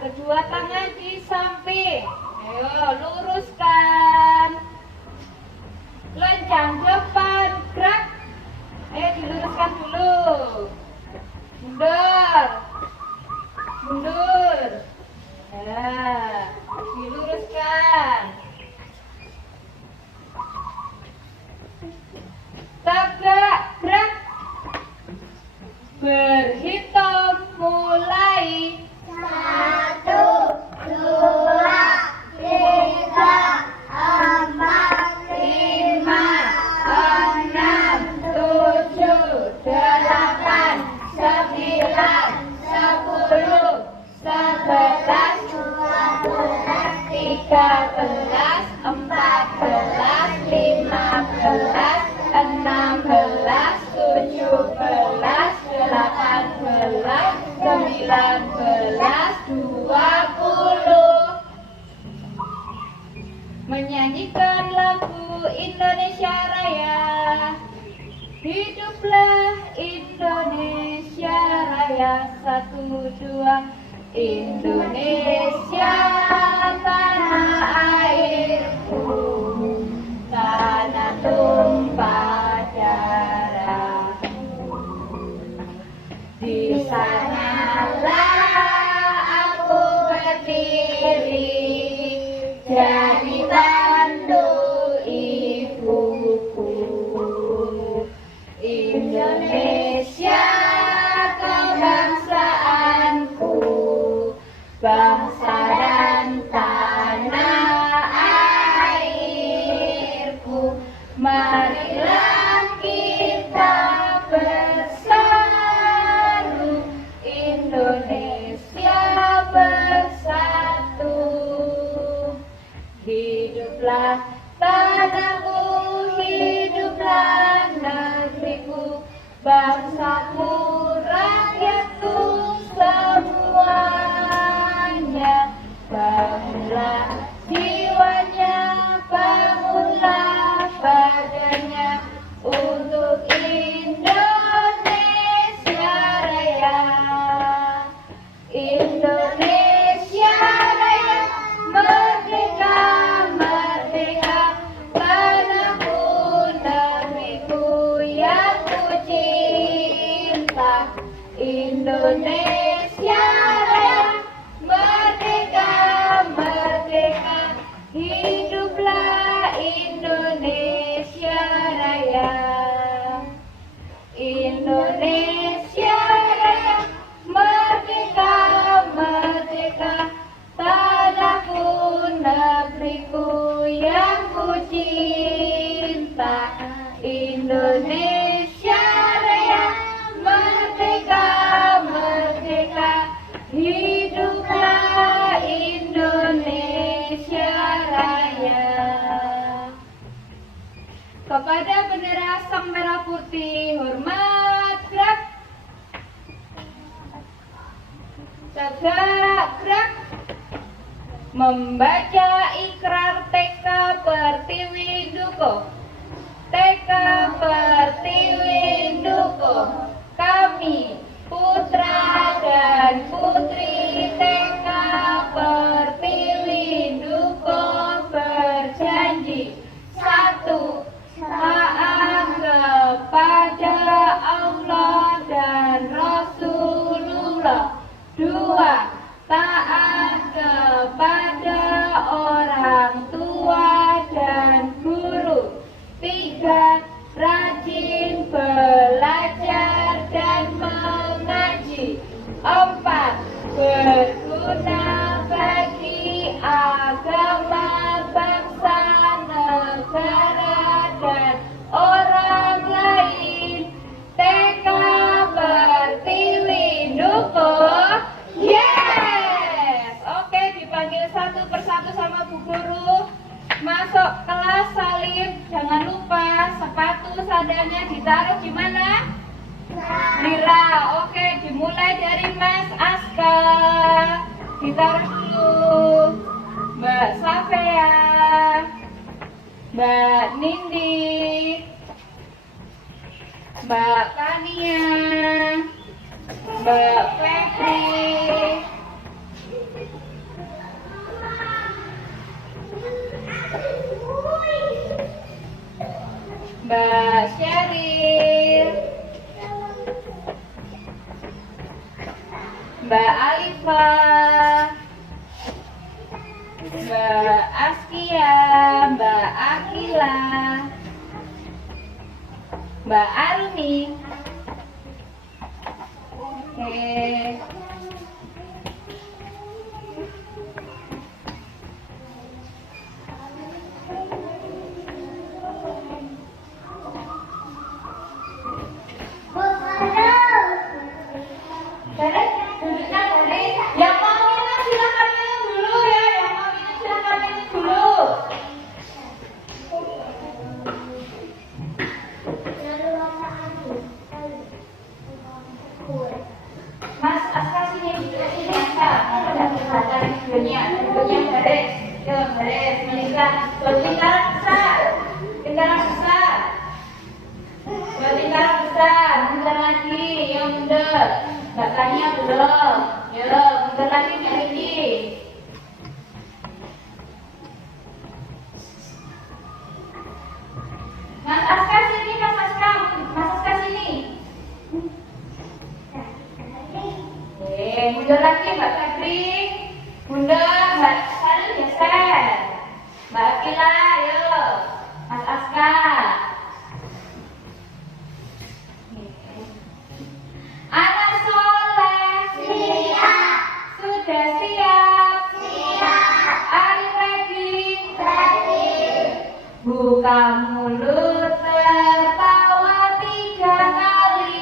kedua tangan di samping. Ayo, luruskan. Loncang depan, gerak. Ayo diluruskan dulu. Mundur. Mundur. Nah, diluruskan. Tegak, gerak. Berhitung mulai. 1, 2, 3, 4, 5, 6, 7, 8, 9, 10, 11, 12, 13, 14, 15, 16, 17, 18, 19, 20. Menyanyikan lagu Indonesia Raya. Hiduplah Indonesia Raya. 1, 2. Indonesia tanah airku, tanah tumpah darahku. Di sanalah aku berdiri, jadi tandu ibuku. Indonesia kebangsaanku, bangsa dan tanah airku. Marilah kita bersatu, Indonesia bersatu. Hiduplah tanahku, hiduplah negeriku, bangsaku, rakyatku semuanya. Bangunlah jiwanya, bangunlah badannya untuk Indonesia Raya. Indonesia Raya, merdeka, merdeka, tanahku, negeriku yang ku cinta. Indonesia Raya, merdeka, merdeka, hiduplah Indonesia Raya. Indonesia Raya, merdeka, merdeka, tanahku, negeriku yang ku cinta. Indonesia Raya, merdeka, merdeka, hiduplah Indonesia Raya. Kepada bendera Sang Merah Putih, hormat, gerak. Tegak, gerak. Membaca ikrar TK Pertiwi Duko. TK Pertiwi Duko. Kami, putra dan putri TK Pertiwi Duko, berjanji. 1. Taat kepada Allah dan Rasulullah. 2. Taat kepada orang tua dan guru. 3. Rajin belajar dan mengaji. 4. Berguna bagi agama, bangsa, negara, dan orang lain. TK Pertiwi Duko. Yes! Oke, dipanggil satu persatu sama Bu Guru. Masuk kelas salin. Jangan lupa sepatu sandalnya ditaruh di mana? Mira. Oke, dimulai dari Mas Aska. Ditaruh dulu. Mbak Safea, Mbak Nindi, Mbak Tania, Mbak Febri, Mbak Sheryl, Mbak Alifa, Mbak Askia, Mbak Akila, Mbak Arumi. Oke. Beres, duduknya beres. Yang mau minum silakan minum dulu ya. Yang mau minum silakan minum dulu. Mas, Aska sini sini Aska. Ada kesempatan videonya beres. Yo, beres. Menikah. Lingkaran besar. Lingkaran besar. Lingkaran besar. Bentar lagi. Yang mundur. Batanya belum. Yo, bentar lagi Mbak Rindi. Mas Aska sini, Mas Aska. Mas Aska sini. Mundur lagi Mbak Febri. Mundur Mbak Sari geser. Mbak Akila, ayo. Mas Aska. Anak soleh. Siap. Sudah siap. Siap. Ari ready. Ready. Buka mulut tertawa 3 kali.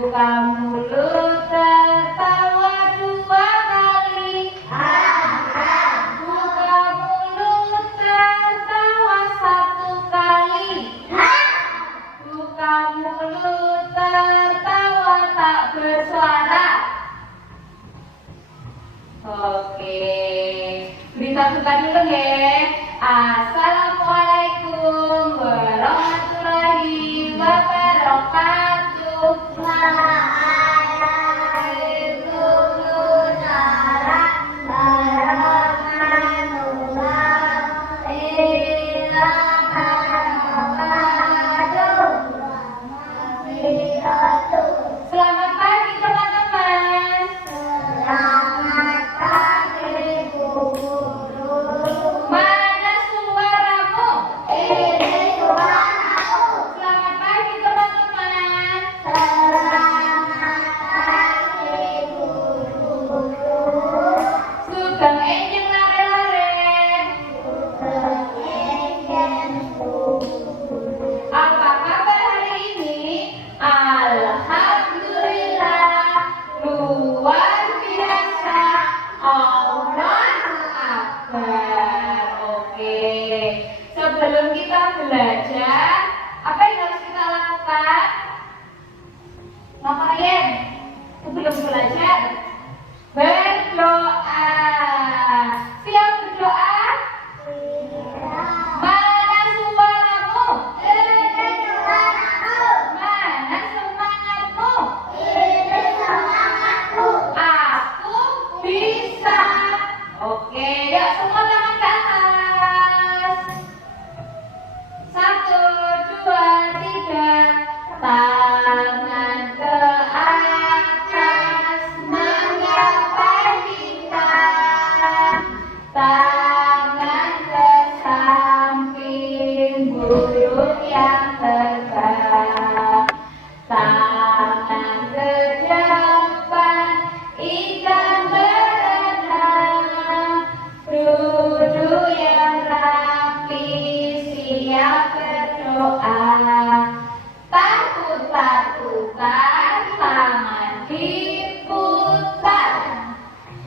Buka mulut tertawa 2 kali. Buka mulut tertawa 1 kali. Buka mulut tertawa tak bersuara. Oke, berita buka dulu ya. Assalamualaikum warahmatullahi wabarakatuh. Selamat pagi teman-teman. Mana suaramu? Selamat pagi teman-teman. Sugeng enjing lare-lare. Apa kabar hari ini? Alhamdulillah, luar biasa. Allahu Akbar. Oke. Sebelum kita belajar, apa yang harus kita lakukan? Mama Rian, sebelum belajar, berdoa. Siap berdoa? Mana suaramu? Mana semangatmu? Aku bisa. Oke, yuk semua tangan ke atas. 1, 2, 3. Tangan ke atas menyapa kita. Tangan ke samping burung yang terbang. Tangan ke depan ikan berenang. Duduk yang rapi siap berdoa. Takut-takutan tangan diputar.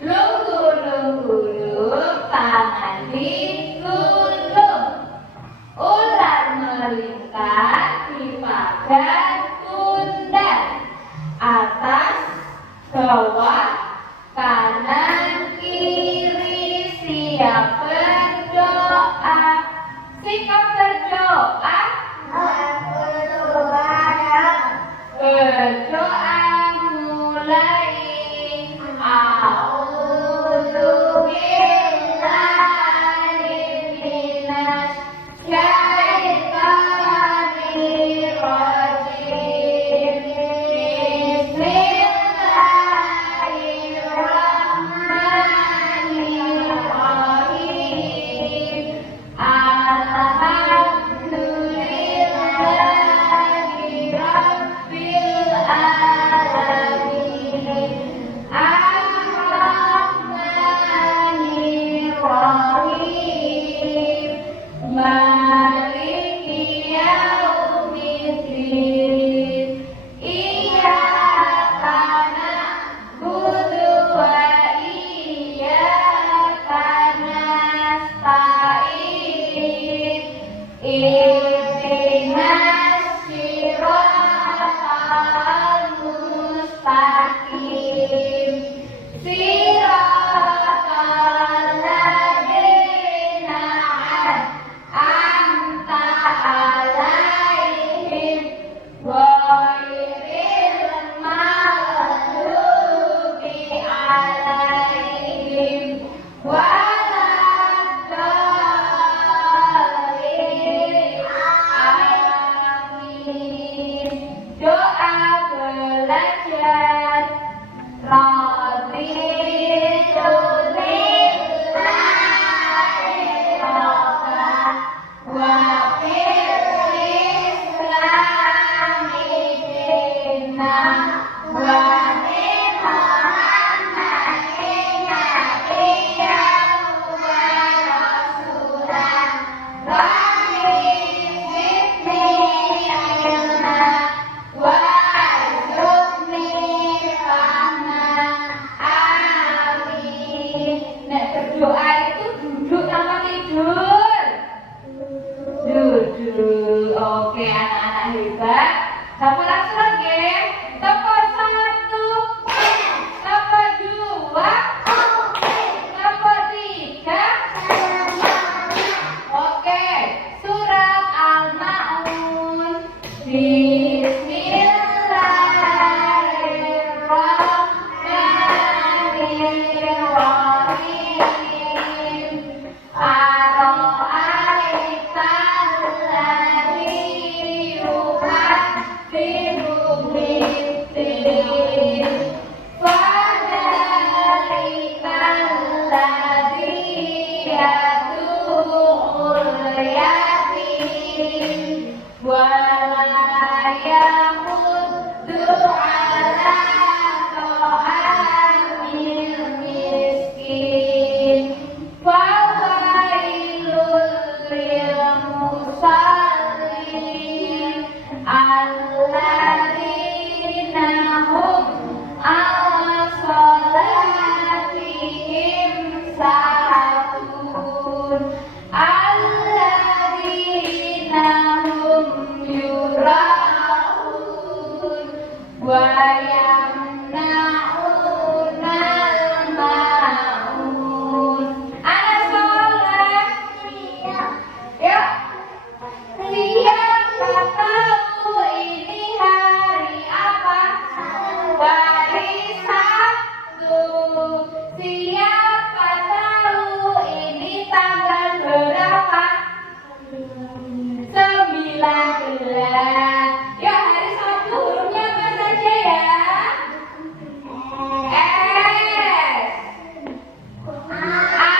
Lunggu-lunggu tangan digulung. Ular melingkar di pagar bundar. Atas, bawah, kanan, kiri siap berdoa. Sikap berdoa. alladzina hum ala sholatihim sahun alladzina hum yura'un wa yamna'unal ma'un. Anak sholat. Yuk. Siapa tahu ini hari apa? Hari Sabtu. Siapa tahu ini tanggal berapa? 19. Ya, hari Sabtu hurufnya apa saja ya? S, A,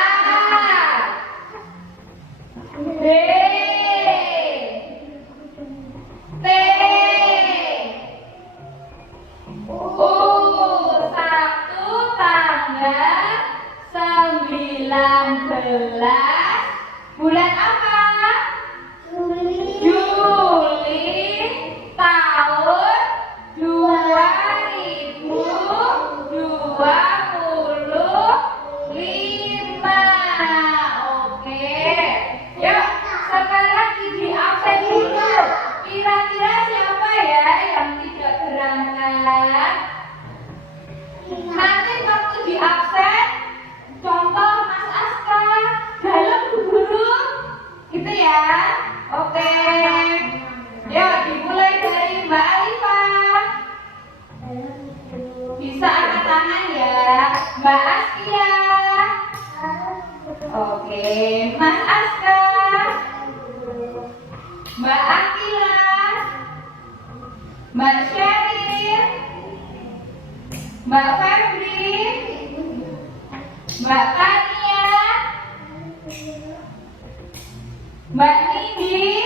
B, T, Sabtu tanggal 19 bulan apa? Juli tahun 2025. Oke. Yuk, sekarang Ibu absen dulu. Kira-kira siapa ya yang tidak berangkat? Nanti waktu di absen, contoh Mas Aska, dalam Bu Guru, gitu ya. Oke. Yuk, dimulai dari Mbak Alifah. Bisa angkat tangan ya. Mbak Askia. Oke, Mas Aska. Mbak Akila. Mbak Sherin. Mbak Febri. Mbak Tania. Mbak Nindi.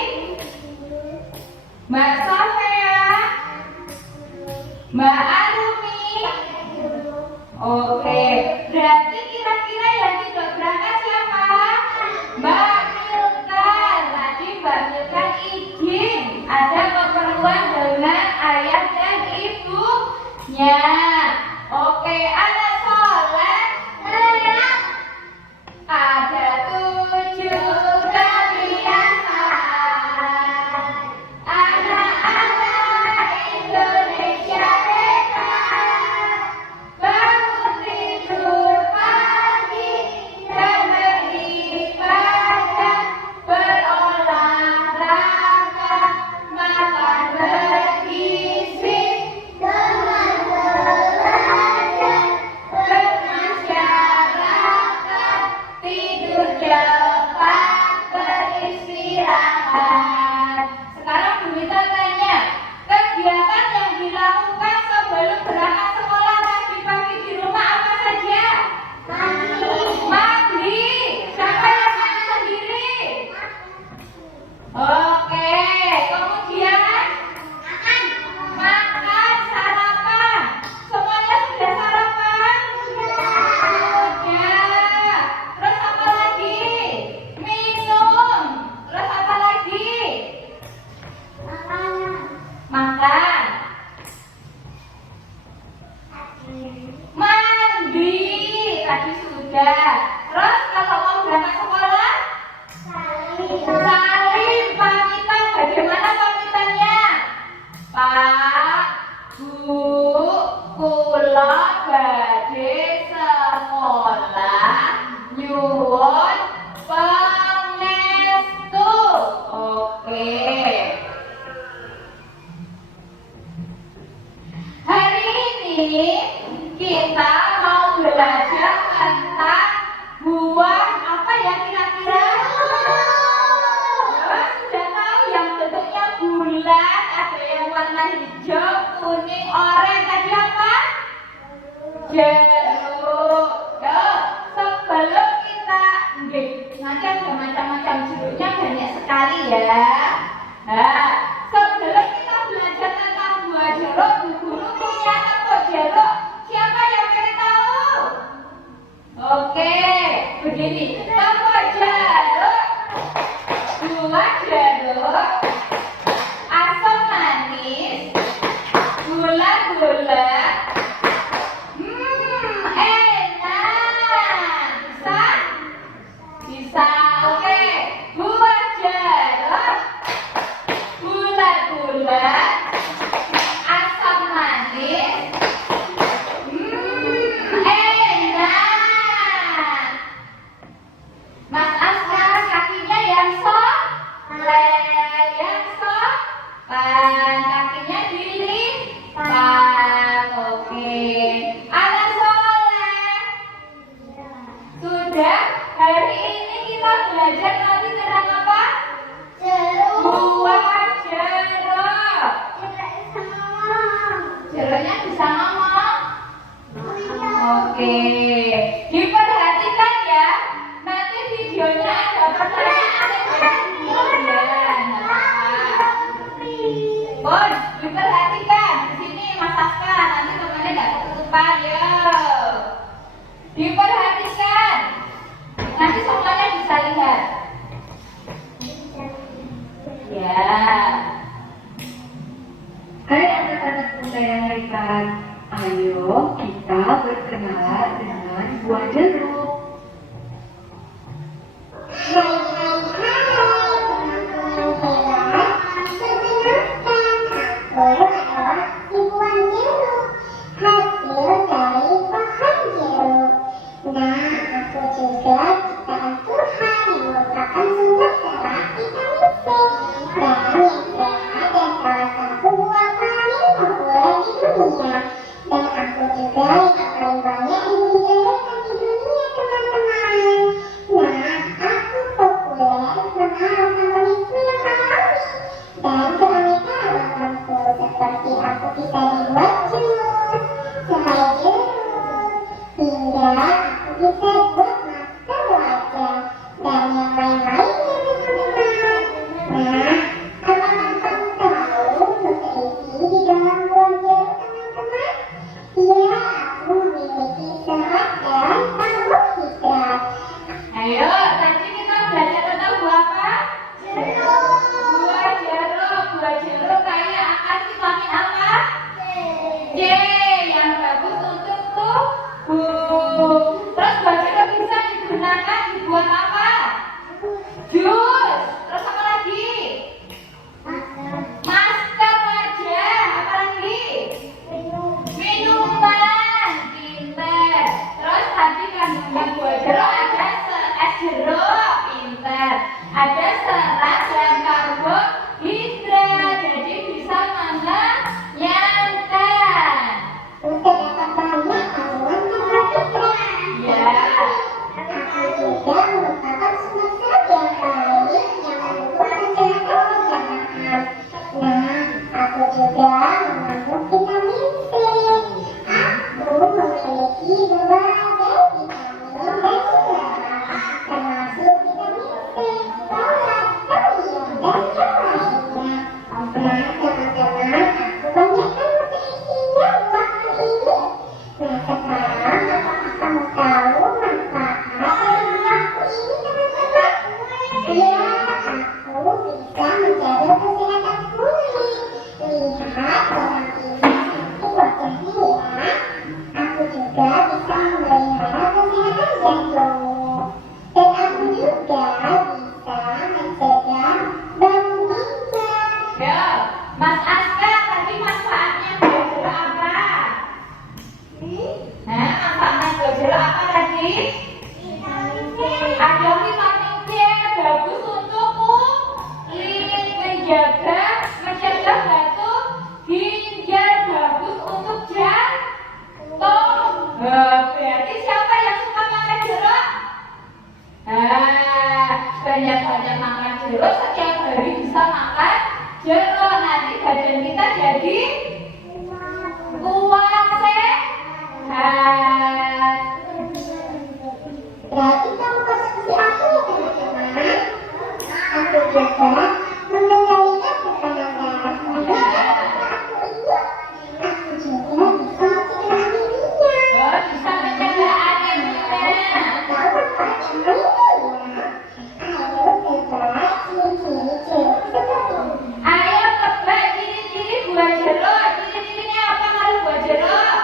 Mbak Sofia. Mbak Arumi. Oke, berarti kira-kira yang tidak berangkat siapa? Mbak Milka. Tadi Mbak Milka izin ada keperluan dengan ayah dan ibunya. Oke, anak sholat. Ada 7 kebiasaan anak-anak Indonesia hebat. Bangun tidur pagi dan beribadah, berolahraga, makan bergizi, dengan belajar, bermasyarakat, tidur cepat, beristirahat. Sekarang Bu Mita tanya, kegiatan yang dilakukan sebelum berangkat sekolah tadi pagi di rumah apa saja? Mandi. Siapa yang mandi sendiri? Oke, kemudian makan, sarapan. Semuanya sudah sarapan? Sudah. Terus apa lagi? Minum. Terus apa lagi? Makan. Mandi. Tadi sudah. Terus kalau mau berangkat sekolah? Salim pamitan. Bagaimana pamitannya? Pak, Bu, kula badhe sekolah nyuwun pangestu. Oke. Hari ini kita mau belajar tentang buah apa ya kira-kira? Sudah tahu yang bentuknya bulat, ada yang warna hijau, kuning, oranye. Tadi apa? Jeruk. Yuk, sebelum kita nanti ada macam-macam jeruknya banyak sekali ya. Nah, sebelum kita belajar tentang buah jeruk, Bu Guru punya tepuk jeruk. Siapa yang pengen tahu? Oke, begini. Tepuk jeruk, buah jeruk, asam manis. kakinya dilipat. Oke. Anak soleh. Sudah, hari ini kita belajar nanti tentang apa? Buah jeruk. Jeruknya bisa ngomong? Oke. Diperhatikan ya. Nanti videonya ada pertanyaan Bon, diperhatikan. Di sini Mas Aska, nanti temannya nggak ketutupan ya. Diperhatikan. Nanti semuanya bisa lihat. Ya. Hai anak-anak muda yang hebat, ayo kita berkenalan dengan buah jeruk. Ayo, tadi kita belajar tentang buah apa? Buah jeruk. Buah jeruk kaya akan vitamin apa? C, yang bagus untuk tubuh. Terus buah jeruk bisa digunakan dibuat apa? Jus. Terus apa lagi? Masker wajah. Apa lagi? Minuman. Pinter. Terus tadi kandungan buah jeruk ada es jeruk. Pinter. Ada serat dan karbohidrat. Jadi bisa mengenyangkan. Ya. Ya, Mas Aska tadi manfaatnya buah jeruk apa? Manfaatnya buah jeruk apa tadi? Ada vitamin C, bagus untuk kulit, mencegah batuk ginjal, bagus untuk jantung. Berarti siapa yang suka makan jeruk? Banyak-banyak makan jeruk, setiap hari bisa makan jeruk. Nanti badan kita jadi kuat, sehat. Berarti kamu konsumsi aku ya teman-teman. Aku juga mengendalikan tekanan darah. Aku juga bisa mencegah anemia. Bisa mencegah anemia. Tahu manfaatnya anemia? Ayo tebak ciri-ciri jeruk seperti ini. Ayo tebak ciri-ciri buah jeruk. Ciri-cirinya apa kalau buah jeruk?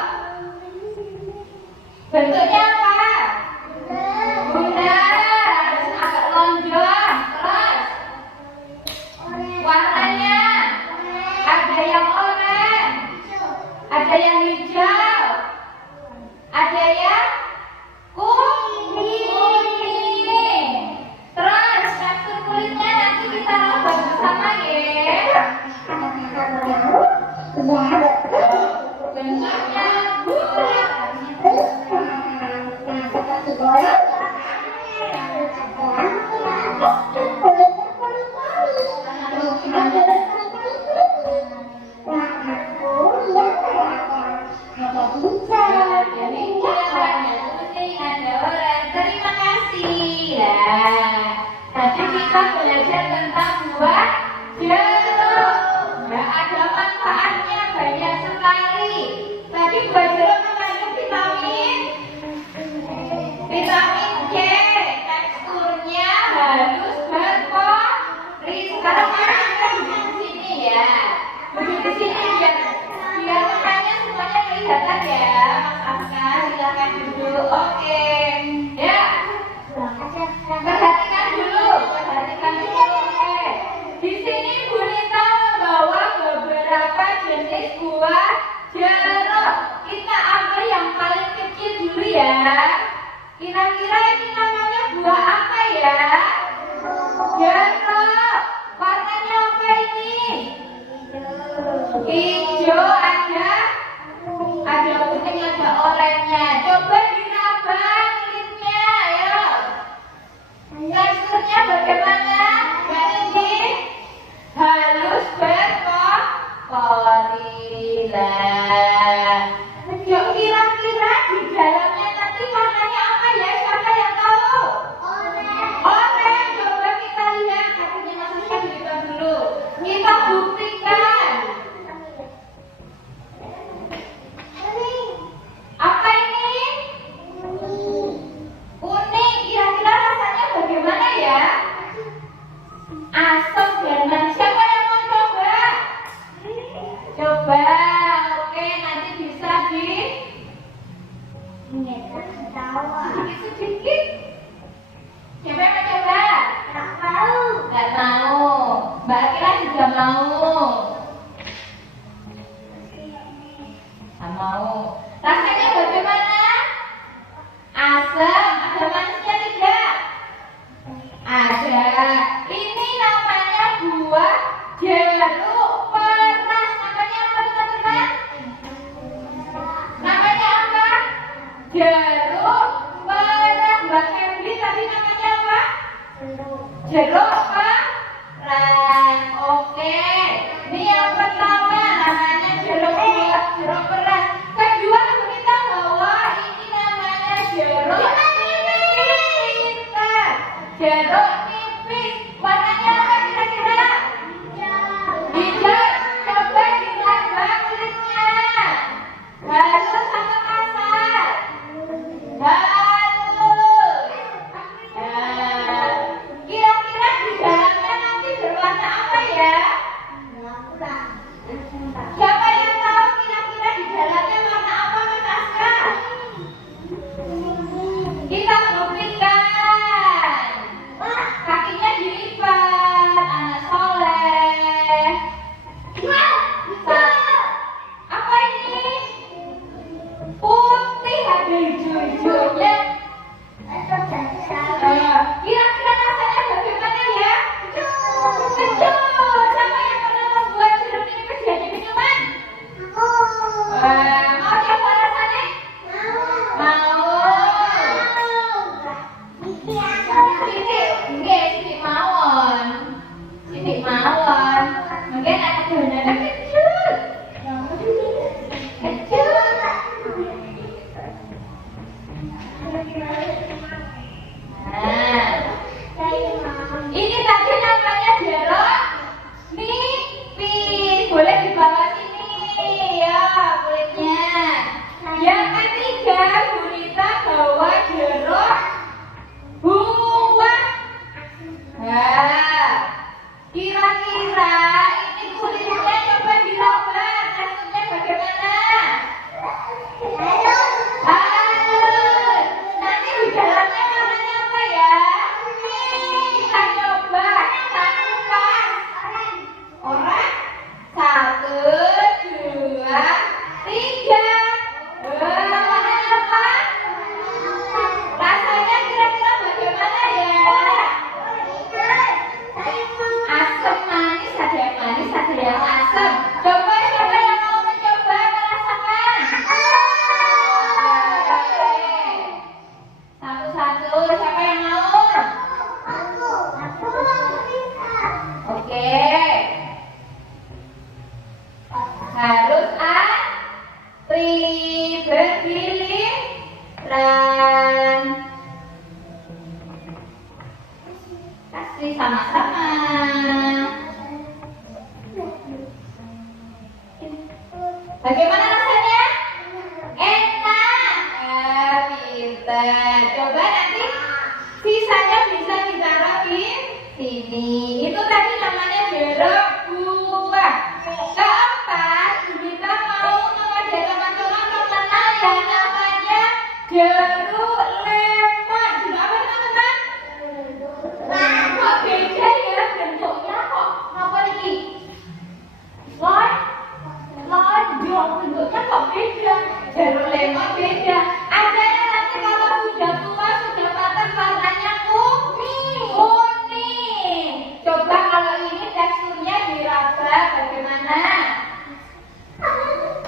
Bentuknya apa? Bundar, harus agak lonjong. Terus Ya, ada manfaatnya banyak sekali. Tadi buah jeruk mengandung vitamin C, teksturnya halus berpori. Sekarang kita duduk di sini ya, duduk di sini biar temannya semuanya kelihatan ya. Mas Afka, silakan duduk. Oke, ya. Perhatikan dulu. Oke. Di sini Bu Nita membawa beberapa jenis buah jeruk. Kita ambil yang paling kecil dulu ya. Kira-kira ini namanya buah apa ya? Jeruk. Warnanya apa ini? Hijau, ada kuning, ada oranye. Coba diraba kulitnya, ayo. Teksturnya bagaimana? Ini halus berpori. Yuk kira-kira di dalamnya nanti warnanya apa ya? Siapa yang tahu? Oranye. Coba kita lihat. Katanya maksudnya kita dulu. Kita buktikan. Apa ini? Kuning. Kira-kira rasanya bagaimana ya? Asam dan manis. Siapa yang mau coba? Coba. Oke, nanti bisa sedikit. Siapa yang mau coba? Nggak mau. Mbak Akila juga mau. Nggak mau. Rasanya bagaimana? Asam. Ada manisnya tidak? Ada. Ini namanya buah jeruk peras. Namanya apa teman-teman? Namanya apa? Jeruk peras. Mbak Febri tadi namanya apa? Jeruk peras. Oke. Ini yang pertama namanya jeruk peras. Kedua kita bawa ini namanya jeruk nipis. Jeruk nipis. Warnanya apa kira-kira? Hijau. Coba diraba kulitnya. Halus atau kasar? Halus. Kira-kira di dalamnya nanti berwarna apa ya? Siapa yang tahu kira-kira di dalamnya warna apa, Mas Aska? Kita buktikan. Kakinya dilipat, anak soleh. Apa ini? Putih, ada hijau-hijaunya. Kira-kira rasanya bagaimana ya? Sejuk. Siapa yang pernah membuat jeruk nipis jadi minuman? Mau coba rasanya? Mau. Sidik mawon. Mungkin ada donatnya kecil. Ini tadi namanya jeruk nipis. Boleh dibawa sini ya kulitnya. Yang ketiga, Bu Rita bawa jeruk buah. Kira-kira ini kulitnya coba Bagaimana rasanya? Enak. Pintar. Coba nanti sisanya bisa ditaruh di sini. Itu tadi namanya jeruk buah. Keempat, kita mau mengajak teman-teman mengenal yang namanya jeruk lemon. Jeruk apa teman-teman? Kok beda ya bentuknya kok? Apa ini? Lonjong bentuknya kok beda? Jeruk lemon beda. Ada yang nanti kalau sudah tua, sudah matang warnanya kuning. Coba kalau ini teksturnya diraba bagaimana?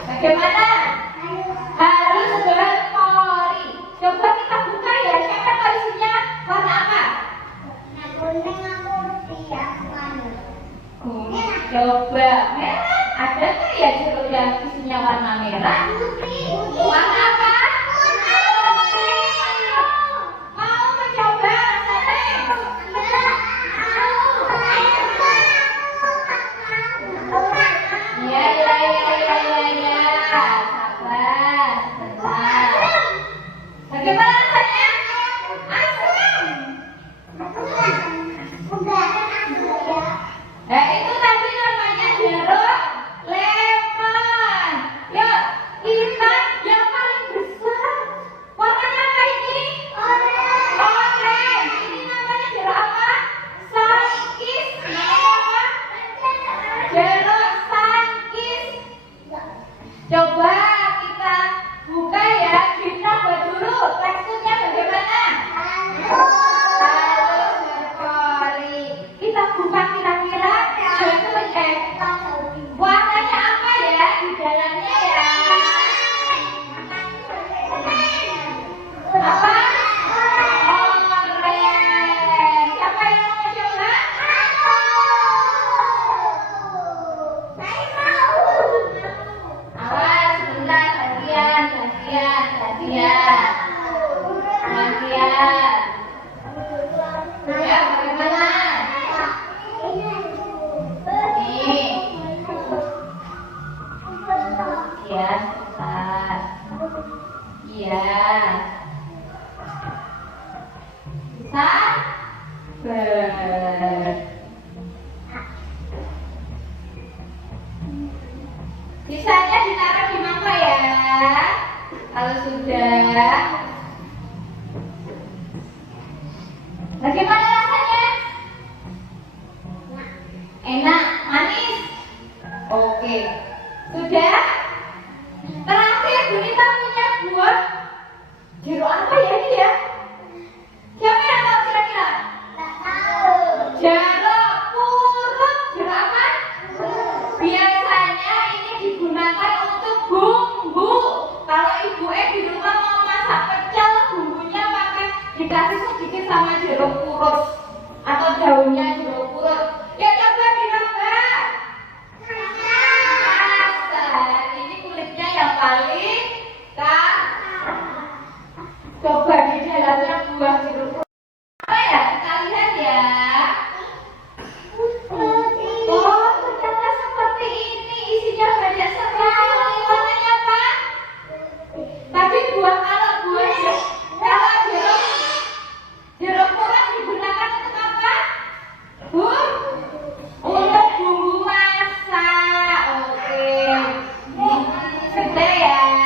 Bagaimana? Harus berpori. Coba kita buka ya. Siapa tahu isinya warna apa? Coba merah. Ada nggak ya jeruk yang isinya warna merah? Warna apa? Mau mencoba rasanya? Ya. Sabar. Sebentar. Bagaimana rasanya? Asam. Nah itu tadi namanya jeruk lemon. Yuk kita yang paling besar. Warnanya apa ini? Orange. Ini namanya jeruk apa? Sankis. Namanya apa? Jeruk sankis. Coba kita buka ya. Kita buat dulu. Teksturnya bagaimana? Halus berpori. Kita buka kira-kira warnanya apa ya di dalamnya ya? Apa? Orange. Siapa yang mau coba? Awas, sebentar. Gantian. Ya, bagaimana? Nih. Ya, sebentar. Iya. Bisa? Sisanya ditaruh di mangkok ya. Kalau sudah. Bagaimana rasanya? Enak, manis. Oke. Sudah? Terakhir Bunita punya buah jeruk apa ya ini ya? Siapa yang tahu kira-kira? Jeruk purut. Jeruk apa? Biasanya ini digunakan untuk bumbu. Kalau ibu di rumah mau masak pecel, bumbunya pakai dikasih sedikit sama jeruk purut atau daunnya jeruk purut. Ya coba diraba. Ini kulitnya yang paling coba di dalamnya buah jeruk purut. Apa ya? Kita lihat ya. Oh, ternyata seperti ini. Isinya banyak sekali. Warnanya apa? Tapi kalau jeruk purut digunakan untuk apa? Untuk bumbu masak. Oke. Sudah ya.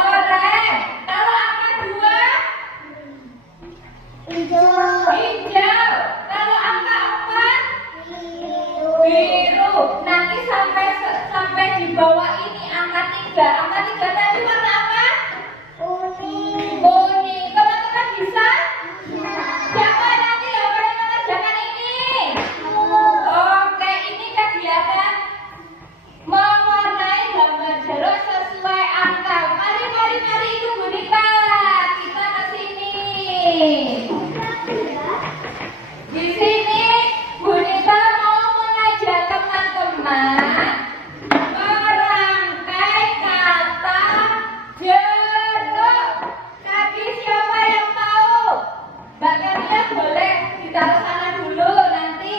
Boleh. Kalau angka 2? hijau, Hijau. Kalau angka 4? Biru. Nanti sampai di bawah ini angka 3. Angka 3 tadi warna apa? kuning, Kuning. Teman-teman bisa? Siapa nanti yang boleh mengerjakan ini? Oke, ini kegiatan mewarnai gambar jeruk sesuai angka. Mari itu Bu Nita. Kita ke sini. Di sini Bu Nita mau mengajak teman-teman merangkai kata jeruk. Tadi siapa yang tahu? Mbak Kamila boleh ditaruh sana dulu nanti.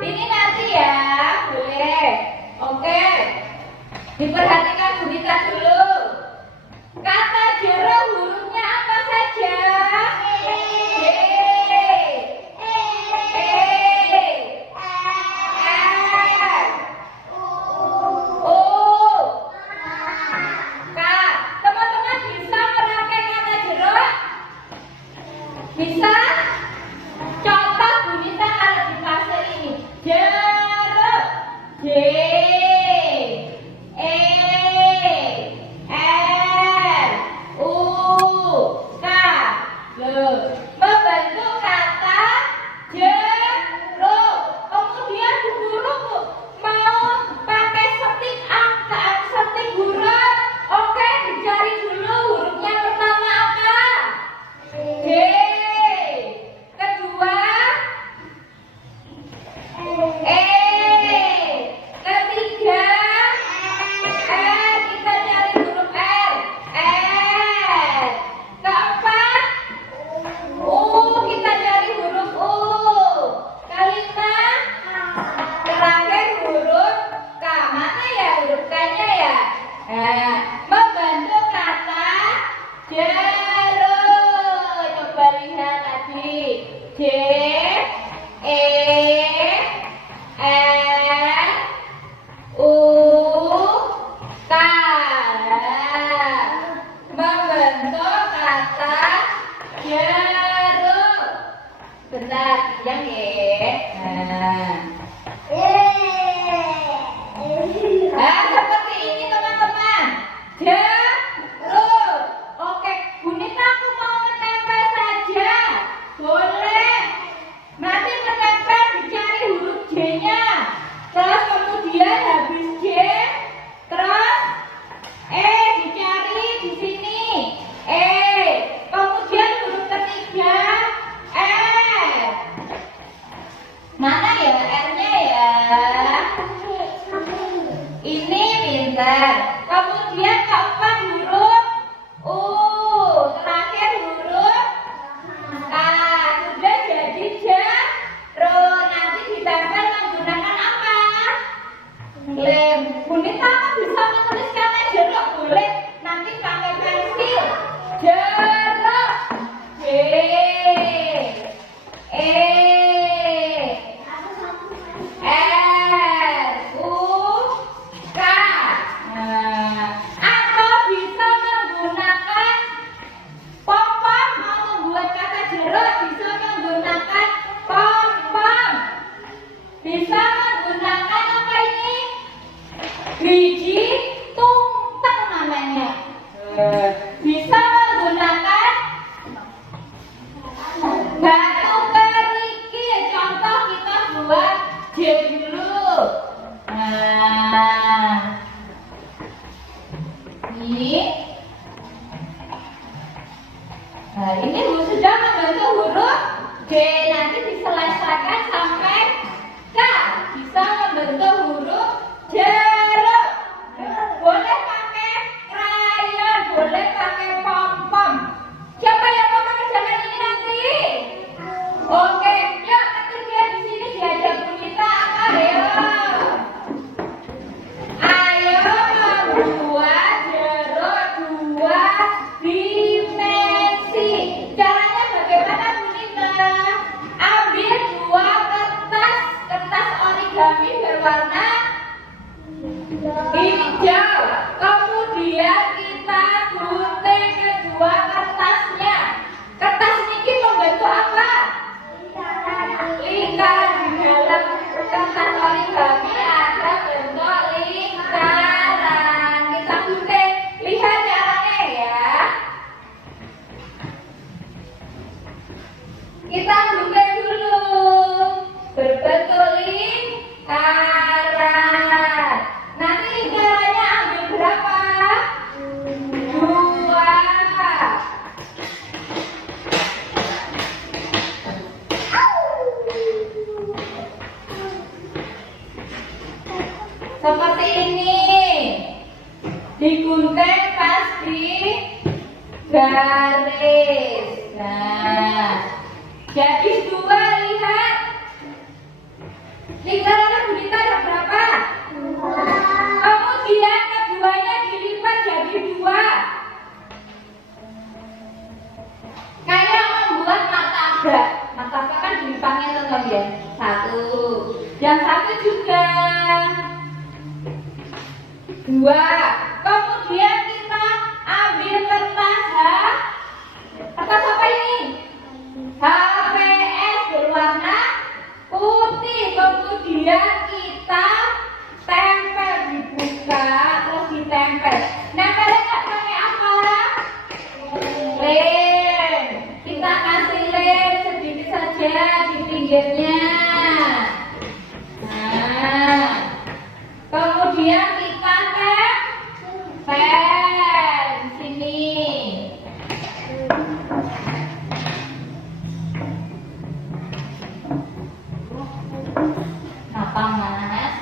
Ini nanti ya, boleh. Oke. Diperhatikan Bu Nita dulu. Kata jeruk hurufnya apa saja? J, E, F, U, K. Teman-teman bisa merangkai kata jeruk? Bisa? Contoh Bu Nita kalau di fase ini. Jeruk. J, E, F, U, K. Loh, membentuk kata jeruk. Kemudian Bu Guru mau pakai setik angka, setik huruf. Oke, dicari dulu hurufnya pertama apa? J. Kedua E. Ketiga kita cari huruf R. Keempat kita cari huruf U. Kelima terakhir huruf K. Mana ya huruf K-nya ya? Membentuk kata jeruk. Coba lihat tadi. J, E, F, U, K. Membentuk kata jeruk. Bentar, yang ya. Seperti ini teman-teman. Jeruk. Oke, Bu Nita aku mau menempel saja. Boleh. Nanti menempel dicari huruf J-nya. Terus kemudian habis J, terus E dicari di sini. E. Kemudian huruf ketiga F. Mana ya R-nya ya? Ini pintar. Kemudian keempat huruf U. Terakhir huruf K. Sudah jadi jeruk. Nanti ditempel menggunakan apa? Lem. Bu Nita bisa menulis kata jeruk? Boleh. Nanti pakai pensil. Jeruk. J, E, R, U, K. Atau bisa menggunakan pom-pom. Mau membuat kata jeruk bisa menggunakan pom-pom. Bisa menggunakan apa ini? Biji tungteng namanya. Bisa menggunakan batu kerikil. Contoh kita buat J dulu. Ini sudah membentuk huruf D. Nanti diselesaikan sampai K. Bisa membentuk huruf jeruk. Boleh pakai krayon, boleh pakai pom-pom. Siapa yang mau mengerjakan ini nanti? Oke, yuk nanti dia di sini diajak Bu Nita apa ya? Ayo membuat jeruk 2 dimensi. Caranya bagaimana Bu Nita? Ambil 2 kertas origami berwarna Kita gunting dulu. Berbentuk lingkaran. Nanti lingkarannya ambil berapa? 2. Seperti ini. Digunting pas di garis. Nah, jadi 2, lihat. Lingkarannya Bunita ada berapa? Kemudian keduanya dilipat jadi 2. Kayak membuat martabak. Martabak kan dilipatnya teman ya. 1. Yang satu juga. 2. Kemudian kita ambil kertas kertas apa ini? HPS berwarna putih. Kemudian kita tempel, dibuka terus ditempel. Nempelnya nggak pakai apa? Lem. Kita kasih lem sedikit saja di pinggirnya. Nah, kemudian kita tempel sini. Kenapa Mas?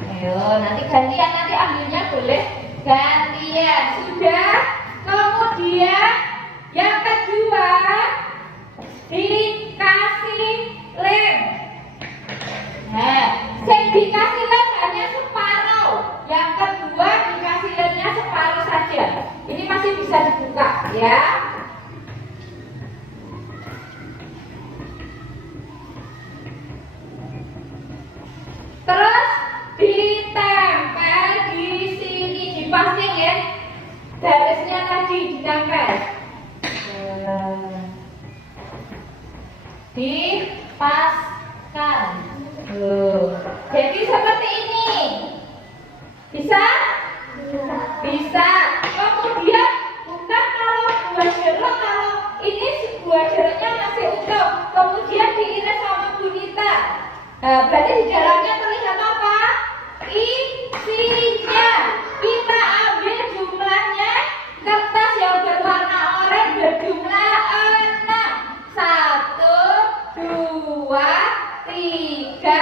Ayo, nanti gantian, nanti ambilnya boleh gantian. Sudah? Kemudian yang kedua dikasih lem. Nah, yang dikasih lem hanya separuh. Yang kedua dikasih lemnya separuh saja. Ini masih bisa dibuka ya. Terus ditempel di sini, dipasang ya. Garisnya tadi ditempel. Dipaskan. Jadi seperti ini. Bisa? Bisa. Kemudian bukan kalau buah jeruk, kalau ini buah jeruknya masih utuh, kemudian diiris sama Bunita. Berarti di dalamnya terlihat apa? Isinya. Kita ambil jumlahnya. Kertas yang berwarna oranye berjumlah 6. 1, 2, 3,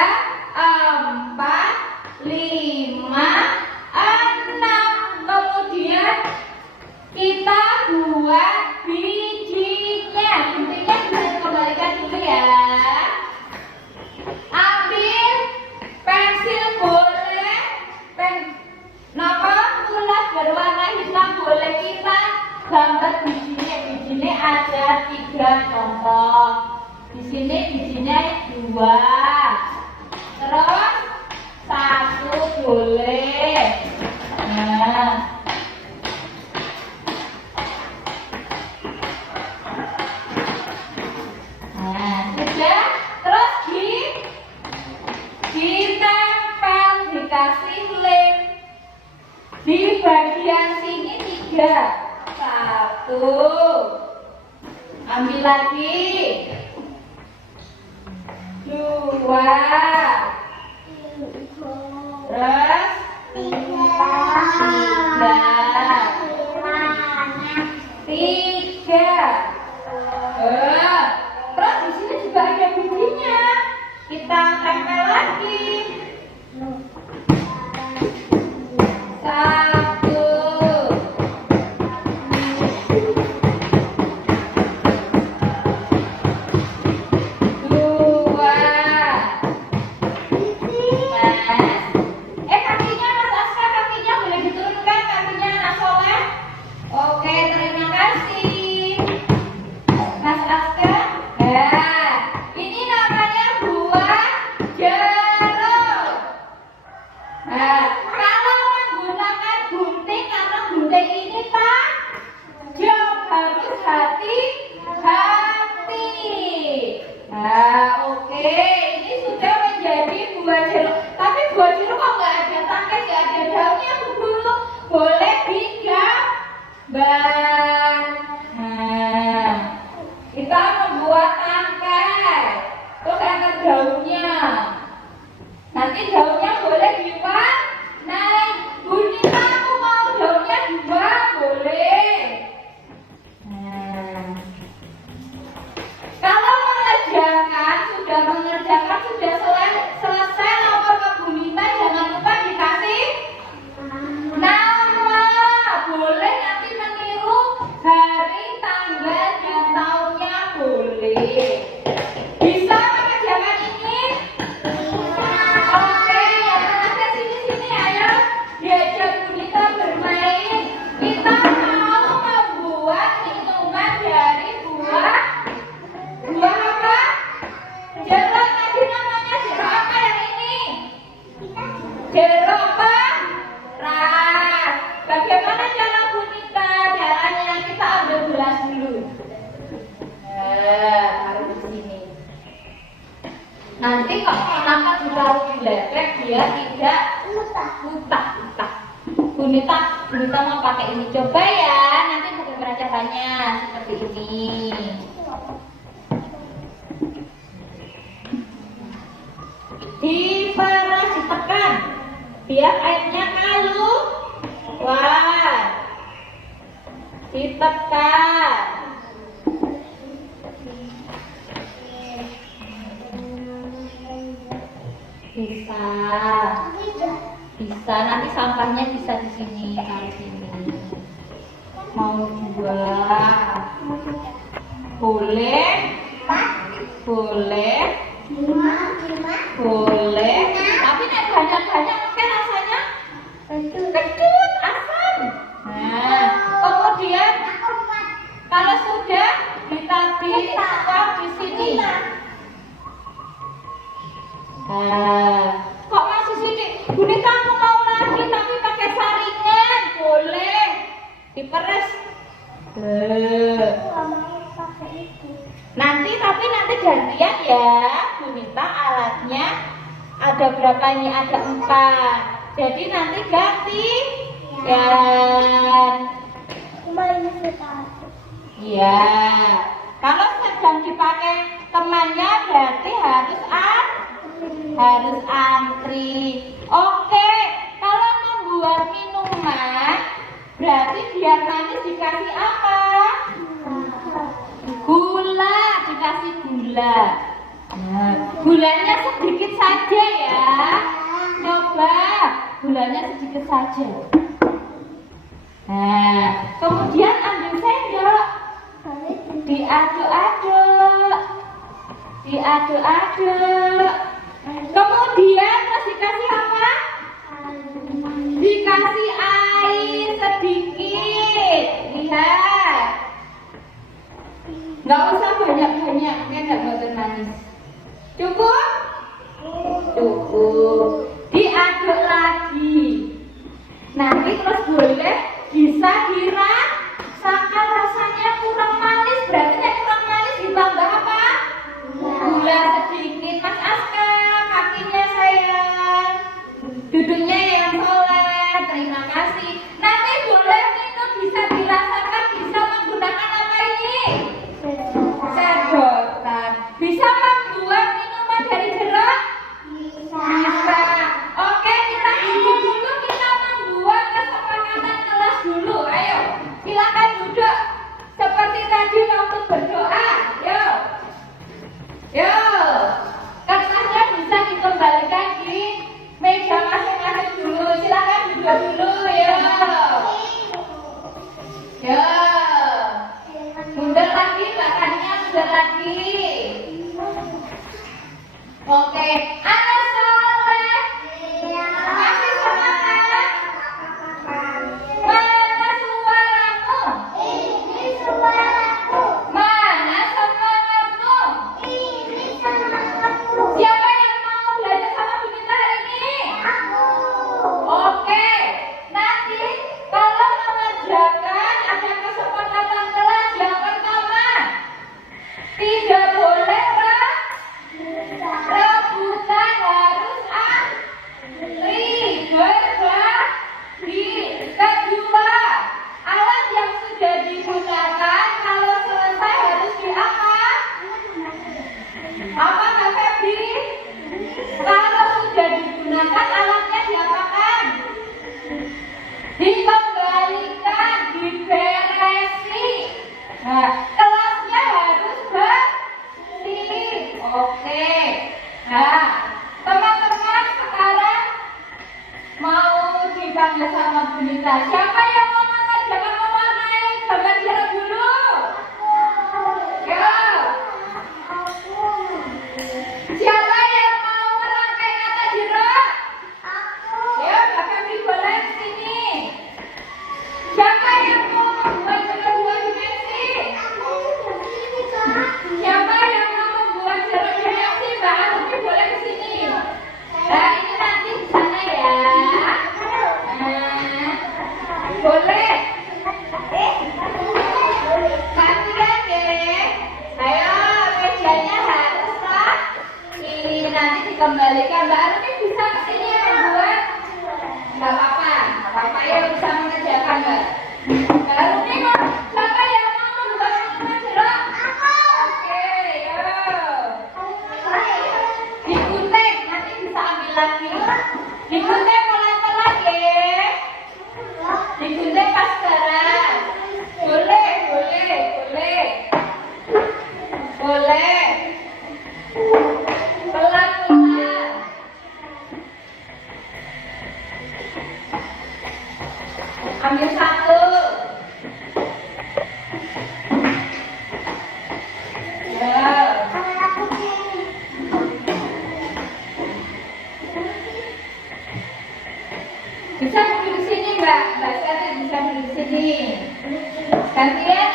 4, 5, 6. Kemudian kita buat bijinya. Bijinya bisa dikembalikan dulu ya. Ambil pensil boleh, tulas berwarna hitam boleh, kita gambar bijinya. Bijinya ada 3 contoh. Di sini bijinya 2. Terus 1 boleh. Nah. Sudah. Terus ditempel, dikasih lem di bagian sini 3. 1. Ambil lagi. 2. Terus 3. Terus di sini juga ada bijinya. Kita tempel lagi. 1. 2. Kakinya Mas Aska, kakinya boleh diturunkan, kakinya Anak Soleh. Oke, terima kasih Mas Aska. Nah, ini namanya buah jeruk. Nah, kalau menggunakan gunting, karena gunting ini tajam, harus hati-hati. Nah, oke, ini sudah menjadi buah jeruk. Tapi buah jeruk kok nggak ada tangkai, nggak ada daunnya, Bu Guru. Boleh digambar. Nah, kita membuat tangkai. dulu. Taruh di sini. Nanti kalau anak ditaruh di lepek dia tidak mutak. Bunita mau pakai ini, coba ya. Nanti bagaimana caranya seperti ini. Diperas, ditekan biar airnya keluar. Ditekan. Bisa, nanti sampahnya bisa di sini, taruh sini. Mau buah? Boleh. Tapi nek banyak-banyak kan rasanya kecut, asam. Nah, kemudian kalau sudah dituang di sini. Kok masih sidik? Bunita mau lagi tapi pakai saringan, boleh diperes. Nanti gantian ya, Bunita alatnya ada berapa ini? Ada 4. Jadi nanti ganti. Ya, kalau sedang dipakai temannya berarti harus antri. Oke, kalau membuat minuman berarti biar manis dikasih apa? Gula, dikasih gula. Nah, gulanya sedikit saja ya. Coba gulanya sedikit saja. Nah, kemudian ambil sendok, diaduk-aduk. Kemudian terus dikasih apa? Dikasih air sedikit. Lihat. Nggak usah banyak-banyak, nggak buatan manis. Cukup? Cukup. Diaduk lagi. Nanti terus boleh bisa dirasakan rasanya kurang manis. Berarti yang kurang manis ditambah apa? Gula sedikit. Mas Aska, kakinya sayang. Duduknya yang soleh. Terima kasih. Nanti boleh minum bisa dirasakan, bisa menggunakan apa ini? Sedotan. Bisa membuat minuman dari jeruk? Bisa. Oke, kita duduk dulu, kita membuat kesepakatan kelas dulu. Ayo, silakan duduk seperti tadi waktu berdoa. Yuk, kertasnya bisa dikembalikan di meja masing-masing dulu. Silakan duduk dulu. Mundur lagi, belakangnya mundur lagi. Oke, anak soleh. Masih semangat. Mana suaramu? Ini suaraku. Mana semangatmu? Ini semangatku. Siapa yang mau belajar sama Bunita hari ini? Aku. Oke, nanti kalau mengerjakan ada kesepakatan kelas yang pertama, tidak boleh rebutan, harus antri berbagi. Kedua, alat yang sudah digunakan kalau selesai harus diapa? Apa Kak Febri? Kalau sudah digunakan alatnya diapakan? Dikembalikan, diberesi. Nah, kelasnya harus bersih. Oke. Nah, teman-teman sekarang mau dipanggil sama Bunita. Siapa yang mau mengerjakan mewarnai gambar jeruk dulu? Ya. Siapa yang mau merangkai kata jeruk? Aku. Ya, Kak Febri boleh sini.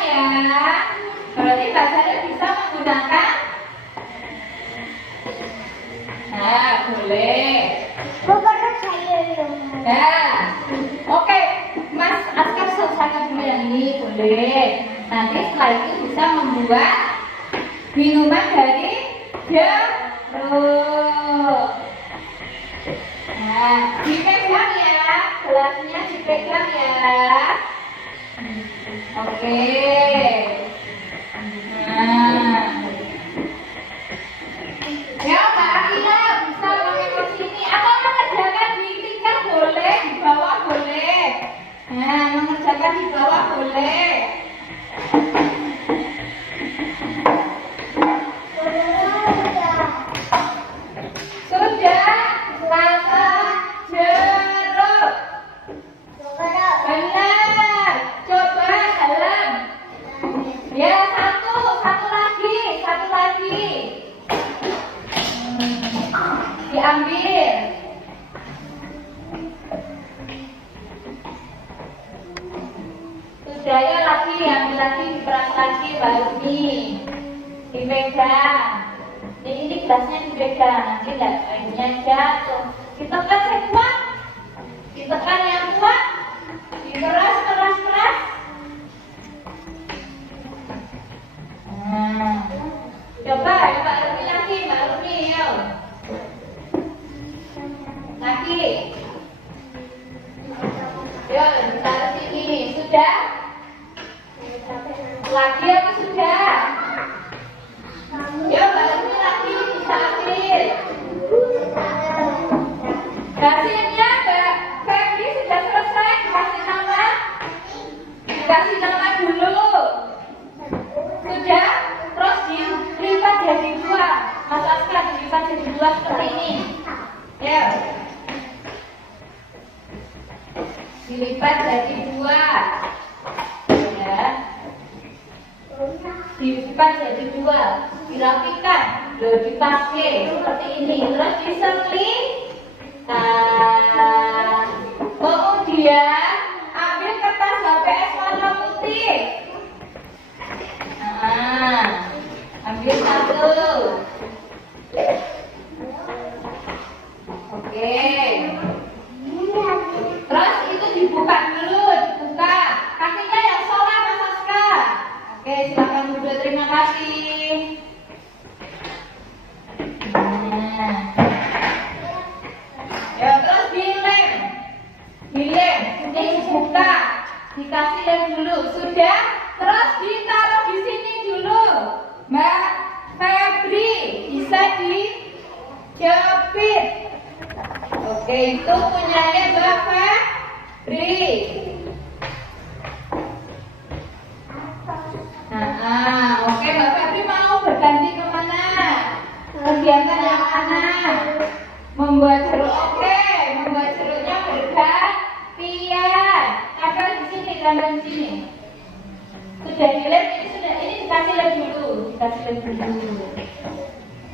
ya. Berarti bacanya bisa menggunakan. Nah, boleh. Beberapa saya yang Nah, oke, Mas Askar selesaikan dulu yang ini, boleh. Nanti setelah itu bisa membuat minuman dari jeruk. Nah, dipegang ya, gelasnya dipegang ya. Oke. Nah, ya Mbak Akila bisa pakai ke sini atau mengerjakan di tingkat boleh, di bawah boleh. Nah, mengerjakan di bawah boleh. Sudah masak jeruk. Benar. Coba dalam. Ya, satu lagi. Diambil. Sudah ya lagi, ambil lagi, diperas lagi, baru nih dipegang. Ini gelasnya dipegang, nanti nggak airnya jatuh. Ditekan yang kuat, ditekan yang kuat, diperas. Coba ya Mbak Rumi lagi, Mbak Rumi, yuk. Lagi. Yuk, taruh sini. Sudah? Lagi apa sudah? Yuk, Mbak Rumi lagi, bisa ambil. Hasilnya Mbak Febri sudah selesai, dikasih nama. Dikasih nama dulu. Sudah? Terus dilipat jadi dua. Mas Askar dilipat jadi dua seperti ini. Ya. Dilipat jadi dua. Ya. Dilipat jadi dua. Dirapikan. Lalu dipakai seperti ini. Terus diselipkan. Kemudian ambil kertas HPS warna putih. Nah, ambil satu. Oke. Terus itu dibuka dulu, dibuka. Kakinya yang sholat Mas Askar. Oke, silakan dulu. Terima kasih. Nah. Ya, terus dilem. Ini dibuka. Dikasih lem dulu. Sudah? Terus ditaruh di sini dulu. Mbak Febri bisa dijepit. Oke, itu punyanya Mbak Febri. Oke, Mbak Febri mau berganti kemana? Kegiatan yang mana? Membuat jeruk. Oke, membuat jeruknya bergantian. Tampil di sini, tampil di sini. Sudah dilem, ini dikasih lem dulu.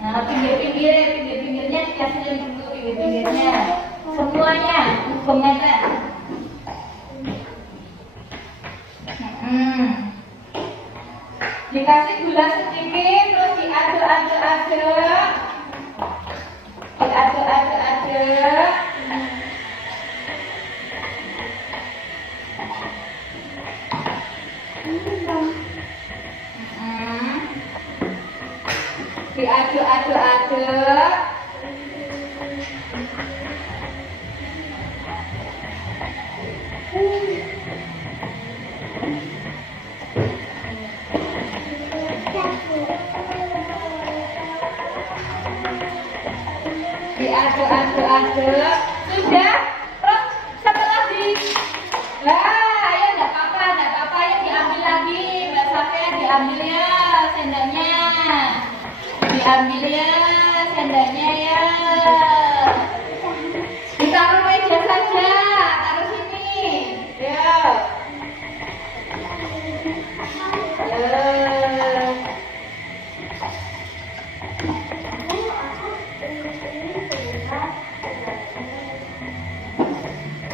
Nah, pinggirnya dikasih lem dulu, pinggirnya. Semuanya, pemetan. Dikasih gula sedikit, terus diaduk-aduk. Diaduk-aduk. Diaduk-aduk. Sudah? Terus setelah ayo enggak apa-apa ya, diambil lagi. Mbak Safia diambil ya sendoknya. Diambil ya sendoknya ya. Ditaruh meja saja, taruh sini. Ya.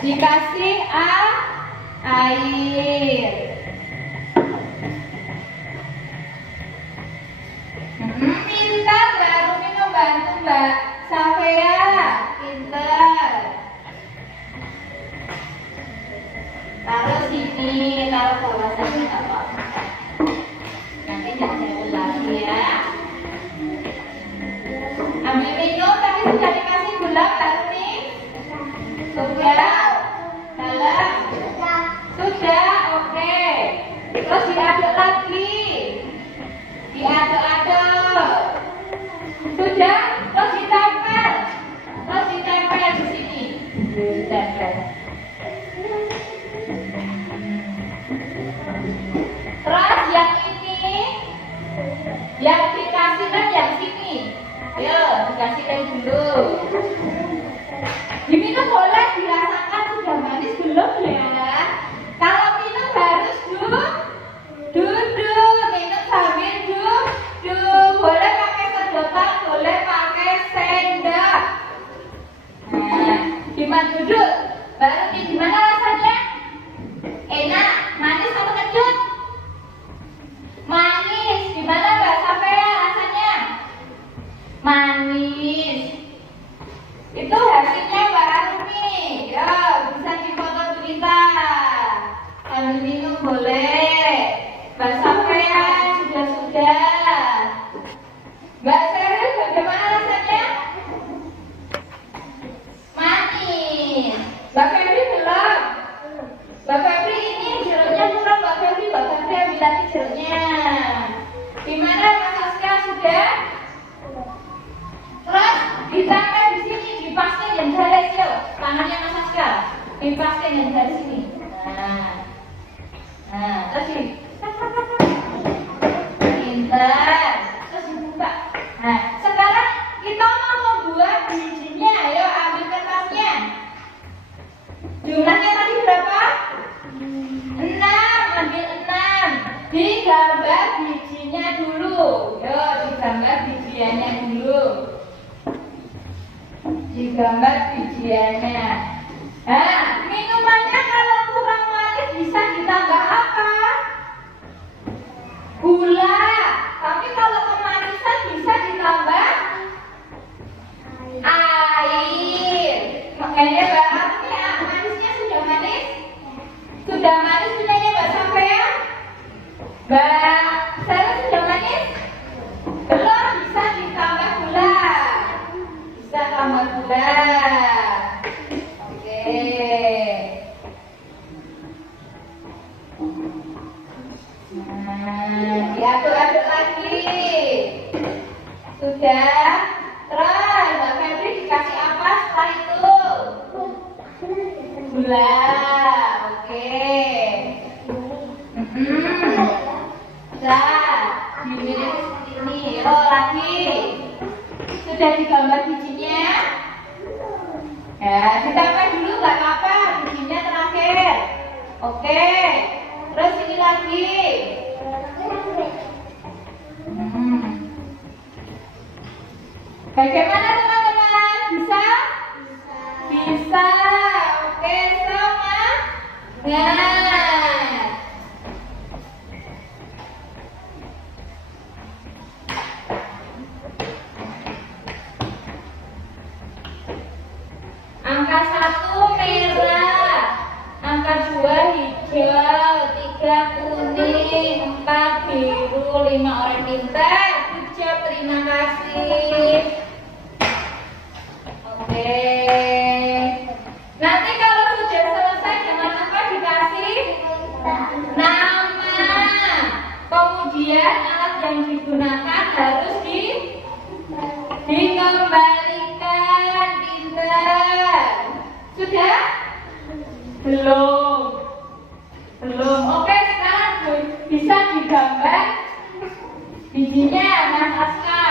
Dikasih air. Diminum boleh, dirasakan sudah manis belum ya? Kalau minum harus duduk, minum sambil duduk. Boleh pakai sedotan, boleh pakai sendok. Nah, gimana duduk? Baru gimana rasanya? Enak, manis atau kecut? Manis. Gimana Mbak Safea rasanya? Manis. Itu hasilnya Mbak Arumi. Ya, bisa difoto kita. Sambil minum boleh. Mbak Safea sudah. Mbak Seril bagaimana rasanya? Manis. Mbak Febri belum? Mbak Febri ini jeruknya kurang. Mbak Febri ambil lagi jeruknya. Gimana Mas Aska sudah? Terus ditambah di sini, dipaskan yang dari yuk. Tangannya Mas Aska, dipaskan yang dari sini. Nah, terus ini. Pintar. Terus dibuka. Nah, sekarang kita mau membuat bijinya. Ayo ambil kertasnya. Jumlahnya tadi berapa? 6, ambil 6. Digambar bijinya dulu. Yuk, digambar bijiannya dulu. Digambar bijiannya. Nah, minumannya kalau kurang manis bisa ditambah apa? Gula. Tapi kalau kemanisan bisa ditambah air. Makanya Mbak Arumi ya, manisnya sudah manis? Sudah manis punyanya Mbak Safea? Mbak Sarah sudah manis? Belum, bisa ditambah gula. Bisa tambah gula. Oke. Nah, diaduk-aduk lagi. Sudah. Terus Mbak Febri dikasih apa setelah itu? Gula. Oke. Nah, dimirip seperti ini. Oh, lagi. Sudah digambar bijinya? Ya, ditambah dulu nggak apa-apa. Bijinya terakhir. Oke. Terus ini lagi. Bagaimana teman-teman? Bisa? Bisa. Oke, sama. Nah. Angka 1 merah, angka 2 hijau, 3 kuning, 4 biru, 5 orang pintar. Ucap terima kasih. Oke. Nanti kalau sudah selesai jangan lupa dikasih nama. Kemudian alat yang digunakan harus dikembalikan. Pintar. Sudah? Belum. Oke, sekarang bisa digambar bijinya Mas Aska.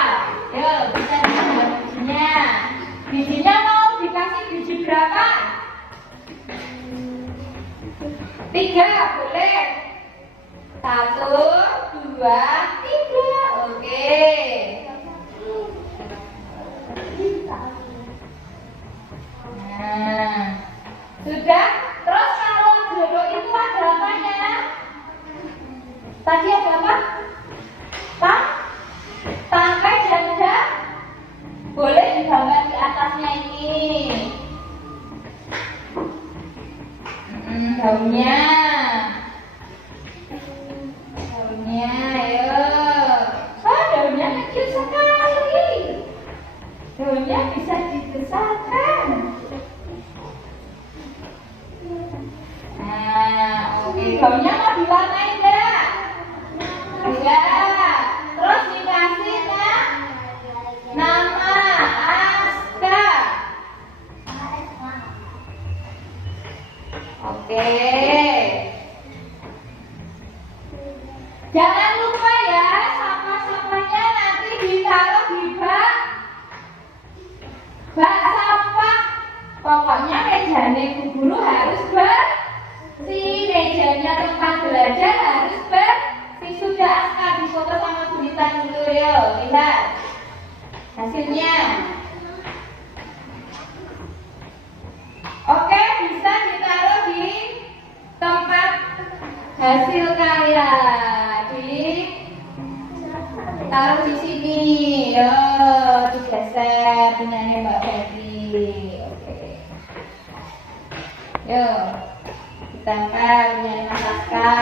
Yuk, bisa digambar bijinya. Bijinya mau dikasih biji berapa? 3, boleh. 1, 2, 3. Oke. Nah, sudah. Terus kalau jeruk itu ada apanya? Tadi ada apa? Tangkai dan boleh digambar di atasnya ini. Daunnya, ayo. Daunnya kecil sekali. Daunnya bisa dibesarkan. Nah, oke. Daunnya mau diwarnai enggak? Enggak. Terus dikasih nama Aska. Oke. Jangan lupa ya, sampah-sampahnya nanti ditaruh di bak Bak sampah. Pokoknya mejanya Bu Guru harus bersih, mejanya tempat belajar harus bersih. Sudah akan difoto sama Bu Nita dulu, yuk lihat hasilnya. Oke, bisa ditaruh di tempat hasil karya, taruh di sini, yo digeser punyanya Mbak Feby. Oke, yo ditempel punyanya Mas Saska.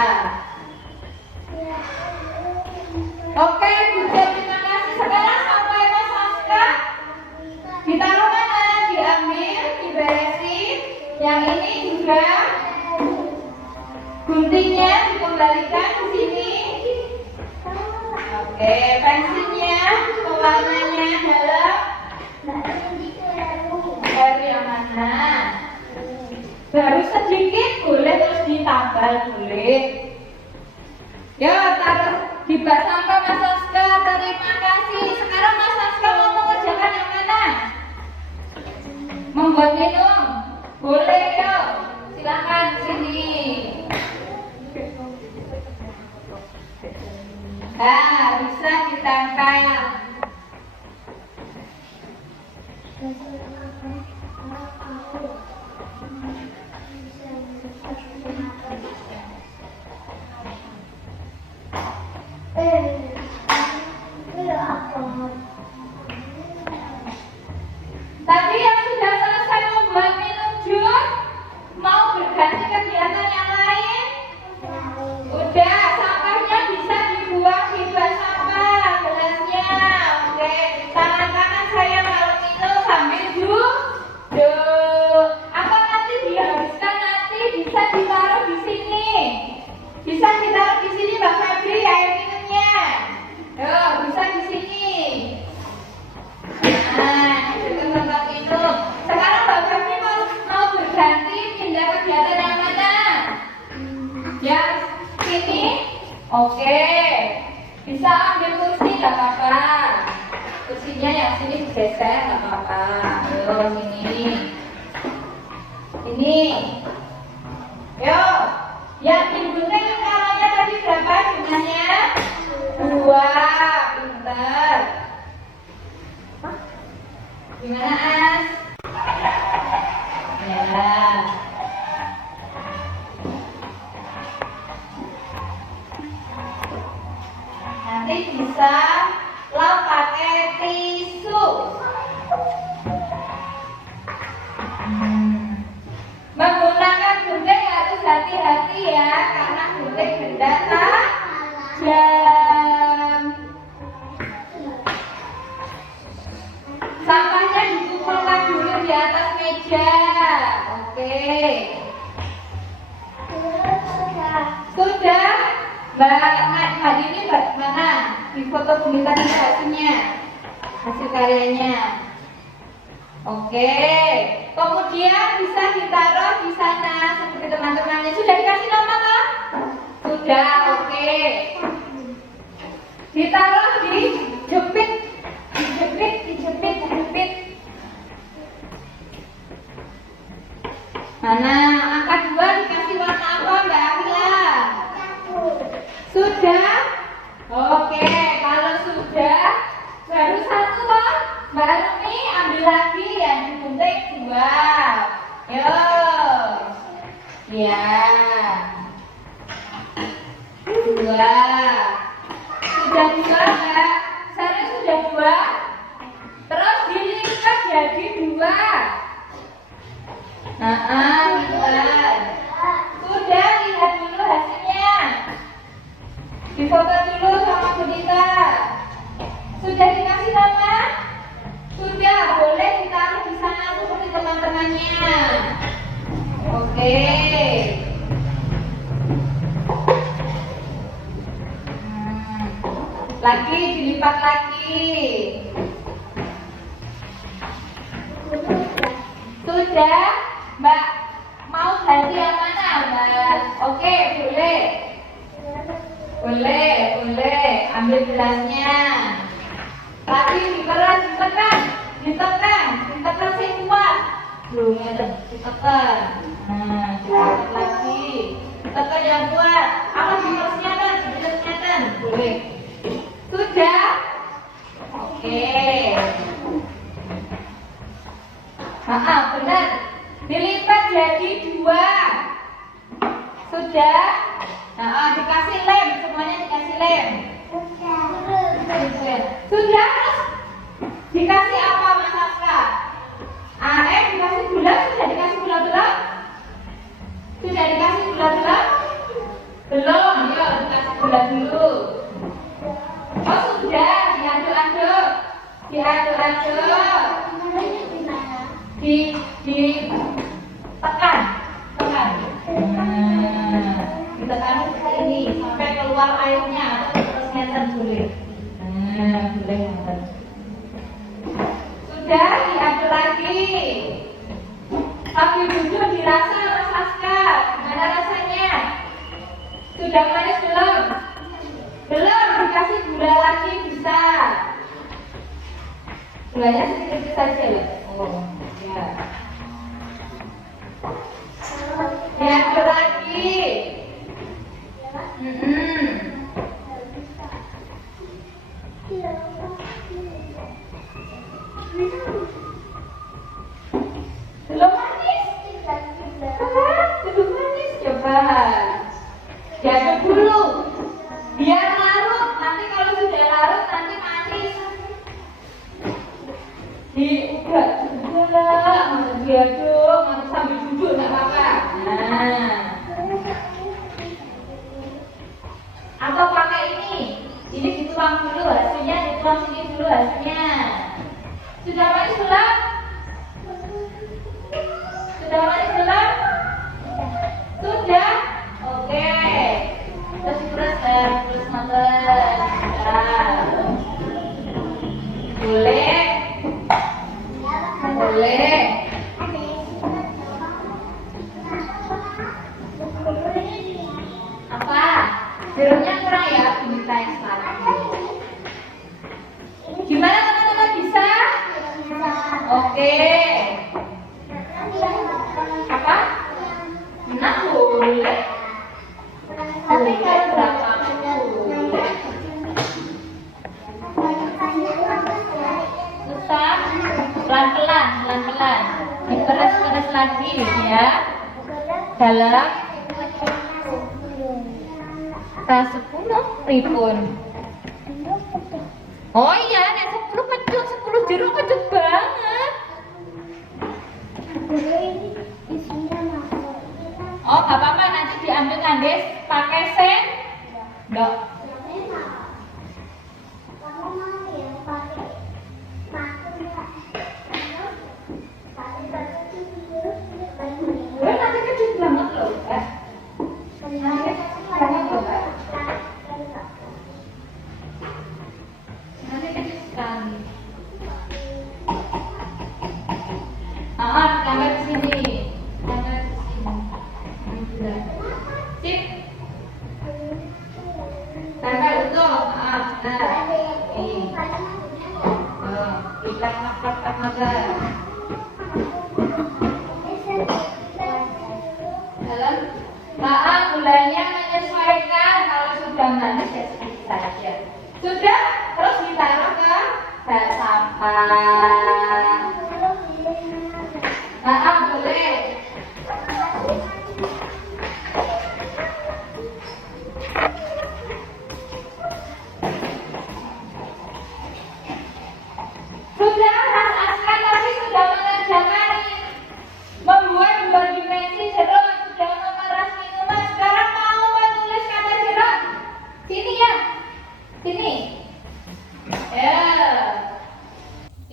Oke, Bunda, terima kasih. Sekarang sampai Mas Saska ditaruh mana? Diambil, diberesin. Yang ini juga guntingnya dikembalikan ke sini. Oke, pensilnya pewarnanya adalah dari yang mana? Baru sedikit boleh, terus ditambal boleh. Ya, taruh di bak sampah Mas Saska. Terima kasih. Sekarang Mas Saska mau mengerjakan yang mana? Membuat minum. Boleh, yuk. Silakan sini. Nah, bisa ditempel. Tadi yang sudah selesai membuat minum jus, mau berganti kegiatan yang lain? Udah, sampahnya bisa dibuang di bak sampah, gelasnya. Oke, di tangan kanan saya kalau minum sambil duduk. Apa nanti dihabiskan, nanti bisa ditaruh di sini. Bisa ditaruh di sini Mbak Febri air minumnya. Yo, bisa di sini. Nah, itu tempat minum. Sekarang Mbak Febri mau berganti pindah kegiatan yang mana? Yang sini? Oke. Bisa ambil kursi, gak apa-apa. Kursinya yang sini digeser, gak apa-apa. Ayo, sini. Ini. Yo, yang digunting kalanya tadi berapa jumlahnya? 2. Pinter. Gimana, As? Ya. Nanti bisa lap pakai tisu. Menggunakan gunting harus hati-hati ya, karena gunting benda tajam. Sampahnya dikumpulkan dulu di atas meja. Oke. Sudah? Mbak ini mana? Di foto bunitan hasilnya, hasil karyanya. Oke. Kemudian bisa ditaruh di sana seperti teman-temannya. Sudah dikasih nama kan? Sudah. Oke. Ditaruh di jepit, dijepit. Mana? Angka 2 dikasih warna apa Mbak Akila? Sudah? Oke, kalau sudah baru 1 toh, Mbak Rumi ambil lagi yang digunting 2. Yo. Ya. 2. Sudah 2 Mbak? Saya sudah 2. Terus dilipat jadi 2. Lihat. Sudah, lihat dulu hasilnya. Difoto dulu sama Bu Dita. Sudah dikasih nama? Sudah, boleh ditaruh di sana seperti teman-temannya. Oke. Lagi dilipat lagi. Sudah, Mbak mau ganti yang mana Mbak? Oke, boleh. Boleh. Ambil gelasnya. Tapi diperas, ditekan sih kuat. Belum ada, ditekan. Nah, ditekan lagi. Ditekan yang kuat. Apa terusnya kan? Boleh. Sudah? Oke. Benar. Dilipat jadi 2. Sudah? Dikasih lem, semuanya dikasih lem. Sudah? Dikasih apa Mas Aska? Dikasih gula, sudah dikasih gula belum? Sudah dikasih gula belum? Belum, yuk dikasih gula dulu. Oh sudah, diaduk-aduk. Ditekan. Ditekan seperti ini sampai keluar airnya, terus ngeten boleh. Boleh ngeten. Sudah, diaduk lagi. Sambil duduk dirasa Mas Aska, gimana rasanya? Sudah manis belum? Belum, dikasih gula lagi bisa. Gulanya sedikit saja ya. Ya. Diaduk lagi. Belum manis? Belum manis, coba. Diaduk dulu. Biar larut. Nanti kalau sudah larut nanti manis. Diaduk, sambil duduk nggak apa-apa. Atau pakai ini dituang dulu hasilnya, dituang sini dulu hasilnya. Sudah manis belum? Sudah? Oke. Terus nonton. Boleh. Apa? Jeruknya kurang ya, diminta ekstra. Gimana teman-teman, bisa? Oke. Apa? Nah, boleh. Tapi kalau berapa? Susah? Pelan-pelan. Diperes-peres lagi ya. Dalam tas 10 ribun. Oh iya, nek 10 kecut, 10 jeruk kecut banget. Oh, gak apa-apa, nanti diambil Andes pakai sendok. Nanti kecut banget loh, Kak. Nanti kecut banget loh, Kak. Nanti kecut sekali. Tambah di sini. Sip. Tambah untuk. Ikan makan. Gulanya menyesuaikan, kalau sudah manis ya sedikit saja. Sudah, terus ditaruh ke bak sampah. Boleh. Sudah, Mas Aska tadi sudah mengerjakan membuat 2 dimensi jeruk, sudah memeras minuman. Sekarang mau menulis kata jeruk. Sini ya, sini. Ya,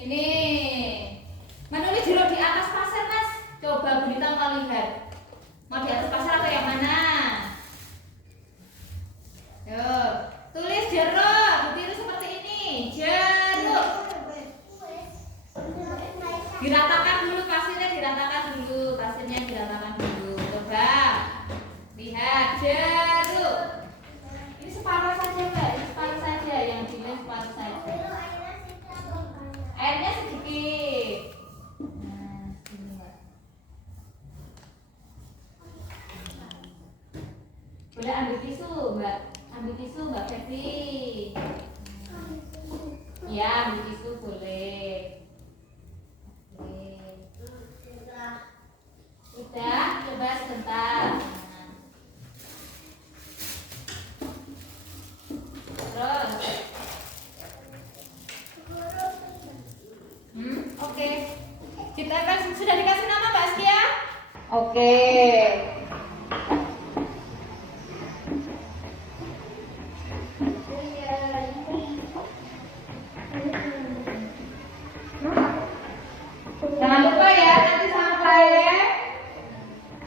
ini menulis jeruk di atas pasir, Mas. Coba Bu Nita mau lihat. Mau di atas pasir atau yang mana? Yuk, tulis jeruk. Butiru seperti ini. Jeruk. Diratakan dulu pasirnya, diratakan dulu. Coba lihat jeruk. Ini separuh saja, Mbak. Ini separuh saja, yang dilihat separuh saja. Airnya sedikit. Ya, ambil tisu boleh. Oke. Sudah, coba sebentar. Terus. Oke. Kita kan sudah dikasih nama Mbak Askia? Oke. Jangan lupa ya, nanti sampai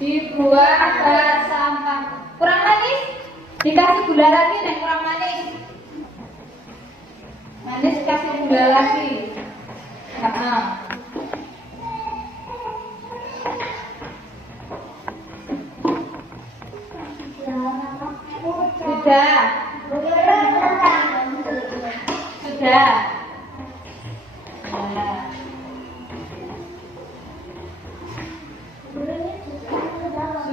dibuang ke sampah. Kurang manis? Dikasih gula lagi nih, kurang manis. Manis kasih gula lagi. Sudah. Sudah. Nah.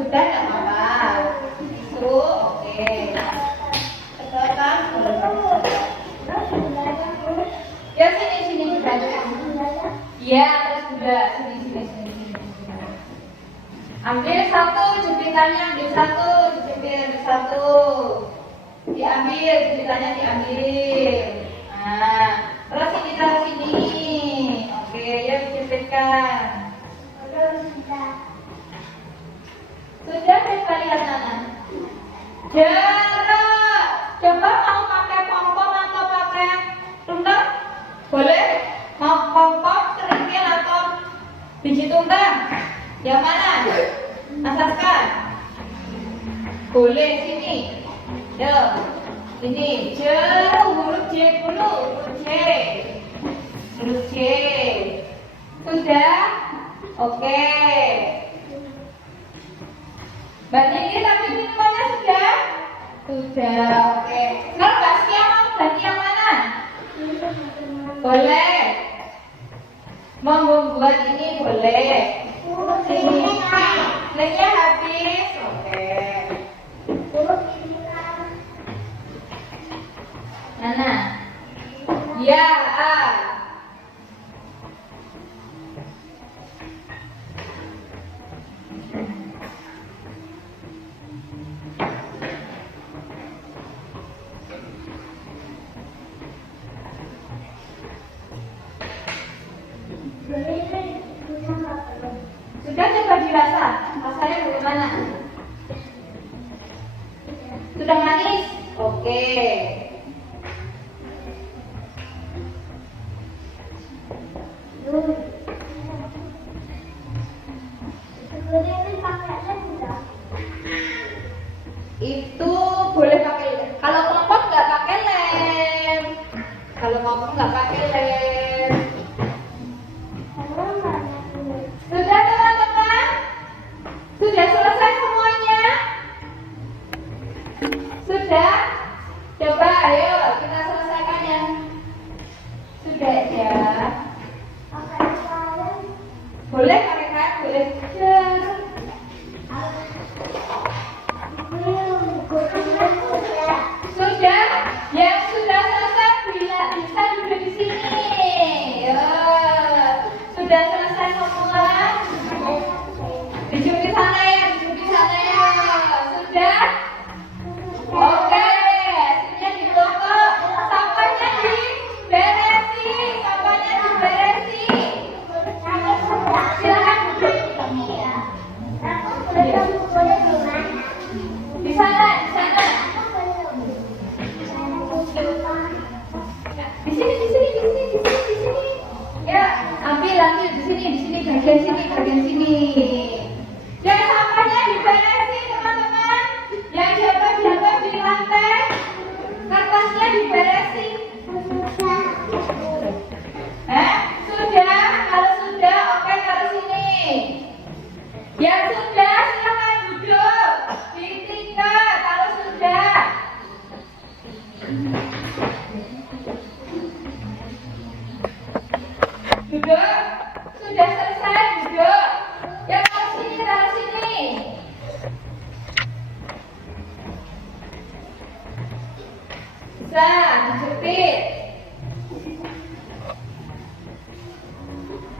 Sudah nggak apa-apa. Itu oke. Sekarang ya sini sudah. Ya terus sudah sini. Ambil satu jepitannya, ambil satu. Diambil jepitannya diambil. Nah, terus ini taruh sini. Oke, ya dijepitkan. Sudah kita lihat Nana. Jarak. Coba mau pakai pom-pom atau pakai tuntang? Boleh? Mau pom-pom, kerikil atau biji tuntang? Yang mana? Asaskan. Boleh sini. Yo. Ini huruf J dulu. Huruf J. Sudah? Oke. Mbak Nini tapi minumannya sudah? Sudah, oke. Sekarang Mbak Askia mau ganti yang mana? Boleh. Mau membuat ini boleh. Sini. Lainnya habis. Oke. Mana? Ya, Sudah coba dirasa, rasanya bagaimana? Sudah manis? Oke. Itu boleh pakai lem. Kalau kelompok nggak pakai lem. Sudah teman-teman? Sudah selesai semuanya? Sudah? Coba ayo kita selesaikan yang sudah ya. Boleh pakai kain, boleh. Sudah? Yang sudah selesai bisa duduk di sini. Ya. Sudah selesai semua? Duduk di sana ya. Sudah? Oke. Sini di toko. Sampahnya diberesi. Silakan duduk. Di sana. Di sini. Ya, ambil di sini bagian sini. Dan sampahnya diberesin teman-teman. Yang jaga di lantai, kertasnya diberesin. Sudah? Kalau sudah, oke taruh sini. Yang sudah silakan duduk. Ditinggal kalau sudah. Duduk. Sudah selesai duduk. Yang taruh sini. Bisa dijepit.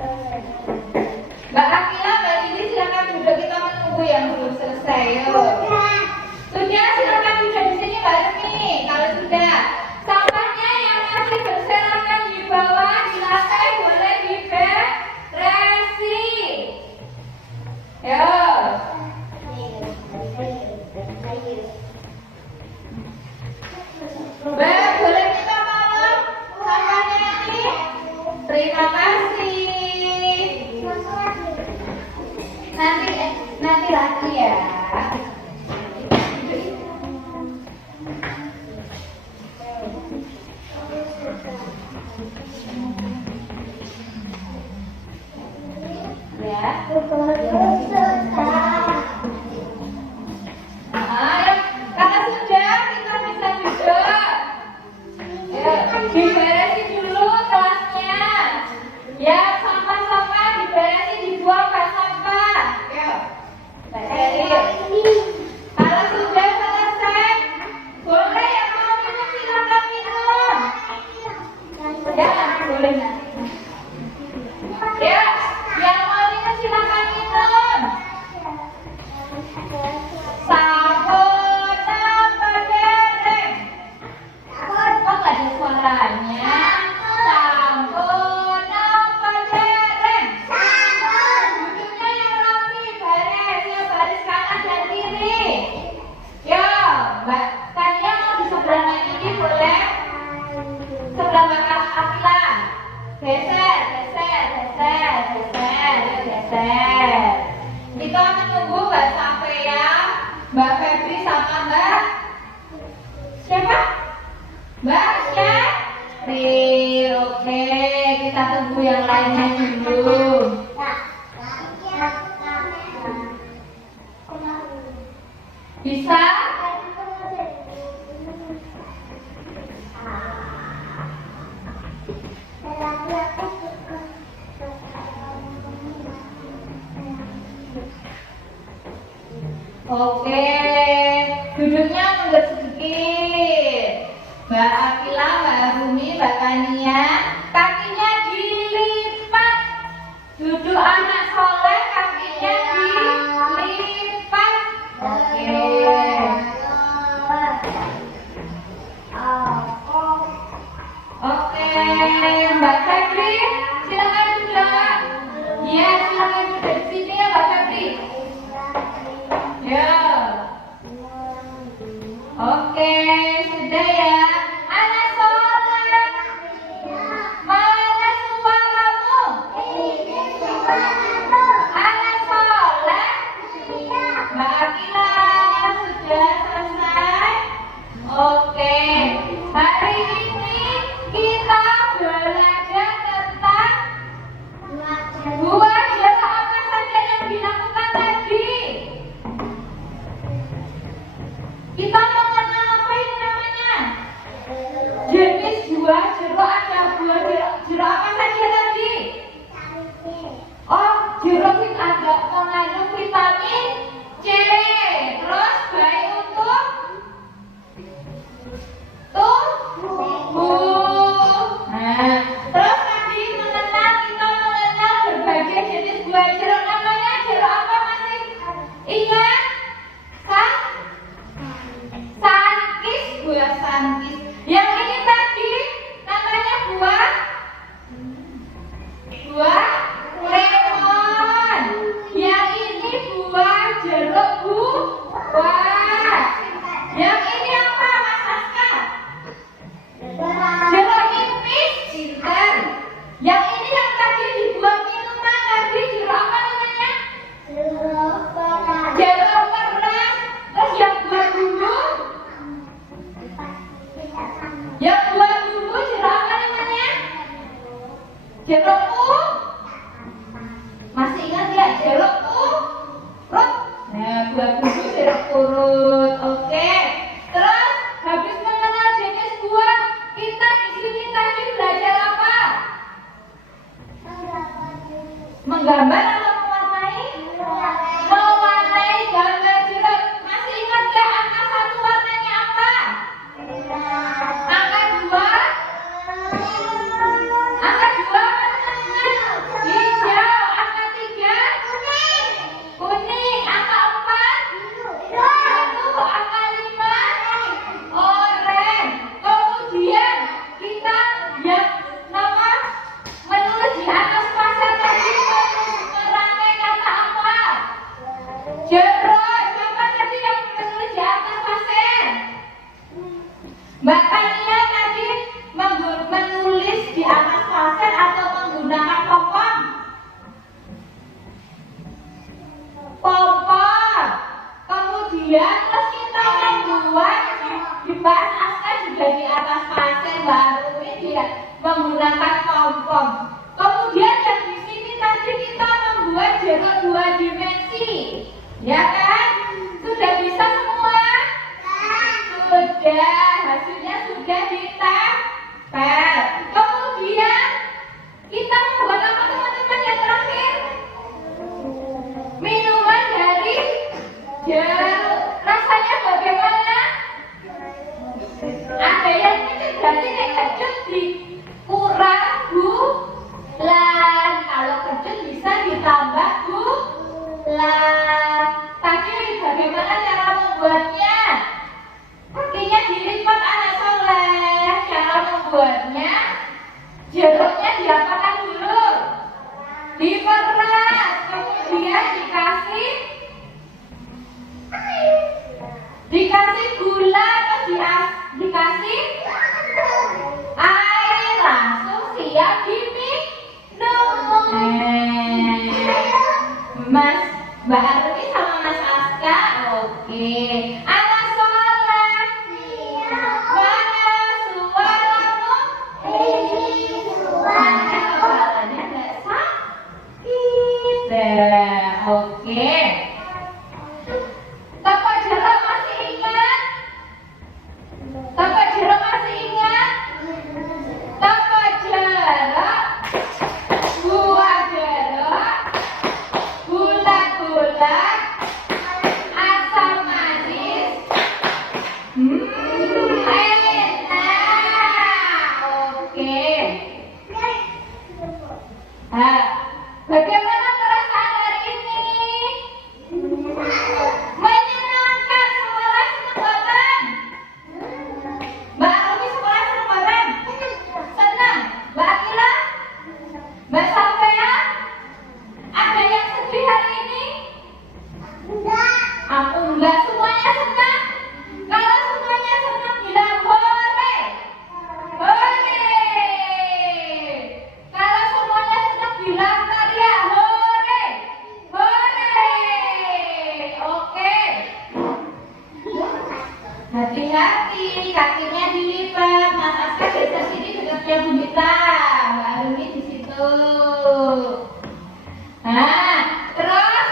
Mbak Akila, Mbak Lili silakan duduk, kita menunggu yang belum selesai. Yuk. Sudah, silakan duduk di sini Mbak Remi. Kalau sudah, sampahnya yang masih berserakan di bawah di lantai boleh diberesi. Yo. Mbak, boleh minta tolong sampahnya ini? Terima kasih. Nanti lagi ya. Ya. Kalau sudah kita bisa duduk. Ya, diberesin dulu kelasnya. Ya, sampah-sampah diberesin, dibuang ke sampah. Yuk. Kalau sudah selesai, boleh yang mau minum silakan minum. Ya, boleh. Ya, yang mau minum silakan minum. Sabun apa dereng? Kok nggak ada suaranya? Sabun apa dereng? Duduknya yang rapi, baris, ya baris kanan dan kiri. Yo, Mbak, kalian mau di seberangnya ini boleh? Sebelah Mbak Akila. Geser, geser, geser, geser, geser. Kita menunggu Mbak sampai ya. Mbak Febri sama Mbak siapa? Mbak Syafri. Oke, kita tunggu yang lainnya dulu. Bisa? Oke, duduknya mundur sedikit. Mbak Akila, Mbak Rumi, Mbak Kania, kakinya dilipat. Duduk anak soleh, kakinya dilipat. Oke. Oke, Mbak Febri, silakan duduk. Iya, silakan duduk di sini ya Mbak Febri. Ya. Oke, sudah ya. Anak soleh, mana suaramu? Anak soleh, Mbak Akila, sudah selesai? Oke, hari ini kita belajar tentang buah jeruk apa saja yang dilakukan tadi. Kita mengenal apa ini namanya? Jenis buah jeruk, ada buah jeruk apa saja tadi? Oh, jeruk itu ada mengandung vitamin C. Terus baik untuk tubuh. Nah, terus tadi kita mengenal berbagai jenis buah jeruk. Namanya jeruk apa masih ingat? Sankis, buah sankis. Yang ini tadi namanya buah lemon. Yang ini buah jeruk buah. Yang ini apa Mas Aska? Jeruk nipis, pinter. Yang ini yang tadi dibuat minuman tadi jeruk apa namanya? Jeruk keras. Terus yang buat bumbu? Yang buat bumbu jeruk apa namanya? Jeruk masih ingat ya jeruk urut? Nah, buat bumbu jeruk urut. Oke. Terus habis mengenal jenis buah, kita di sini tadi belajar apa? Menggambar atau mewarnai? Mewarnai gambar jeruk. Masih ingat gak angka 1 warnanya apa? Angka 2? Angka 2 apa namanya? ya, menggunakan pom-pom. Kemudian yang di sini tadi kita membuat jeruk 2 dimensi, ya kan? Sudah bisa semua? Sudah, hasilnya sudah ditempel. Kemudian kita membuat apa teman-teman yang terakhir? Minuman dari jeruk. Rasanya bagaimana? Ada yang ini berarti nek kecut dikurang bulan. Kalau kecut bisa ditambah bulan. Tadi bagaimana cara membuatnya? Kakinya dilipat anak soleh. Cara membuatnya, jeruknya diapakan dulu? Diperas, kemudian dikasih gula atau dikasih air, langsung siap diminum. Mbak Arumi sama Mas Aska, oke. Anak soleh, mana suaramu? Nanti kepalanya nggak sakit. Oke. Toko jeruk masih ingat? Toko jeruk masih ingat? Toko jeruk, buah jeruk, bulat-bulat, asam manis, enak. Oke. Bagaimana perasaan hari ini? Menyenangkan. Sekolah senang bareng? Mbak Rumi sekolah senang bareng? Senang. Mbak Akila? Mbak Safea? Ada yang sedih hari ini? Aku enggak. Semuanya senang? Kalau semuanya senang bilang hore. Hore. Kalau semuanya senang bilang teriak hore. Hore. Oke. Hati-hati, kakinya dilipat. Mas Aska geser sini dekatnya Bumita. Mbak Arumi di situ. Nah, terus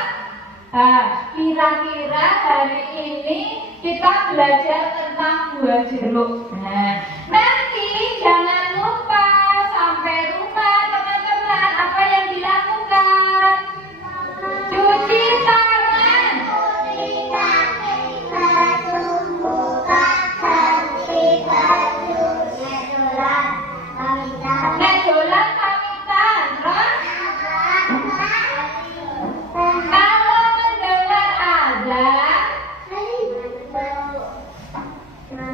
kira-kira hari ini kita belajar tentang buah jeruk. Nah, nanti jangan lupa sampai rumah teman-teman apa yang dilakukan? Cuci tangan. Nek dolan pamitan, terus kalau mendengar azan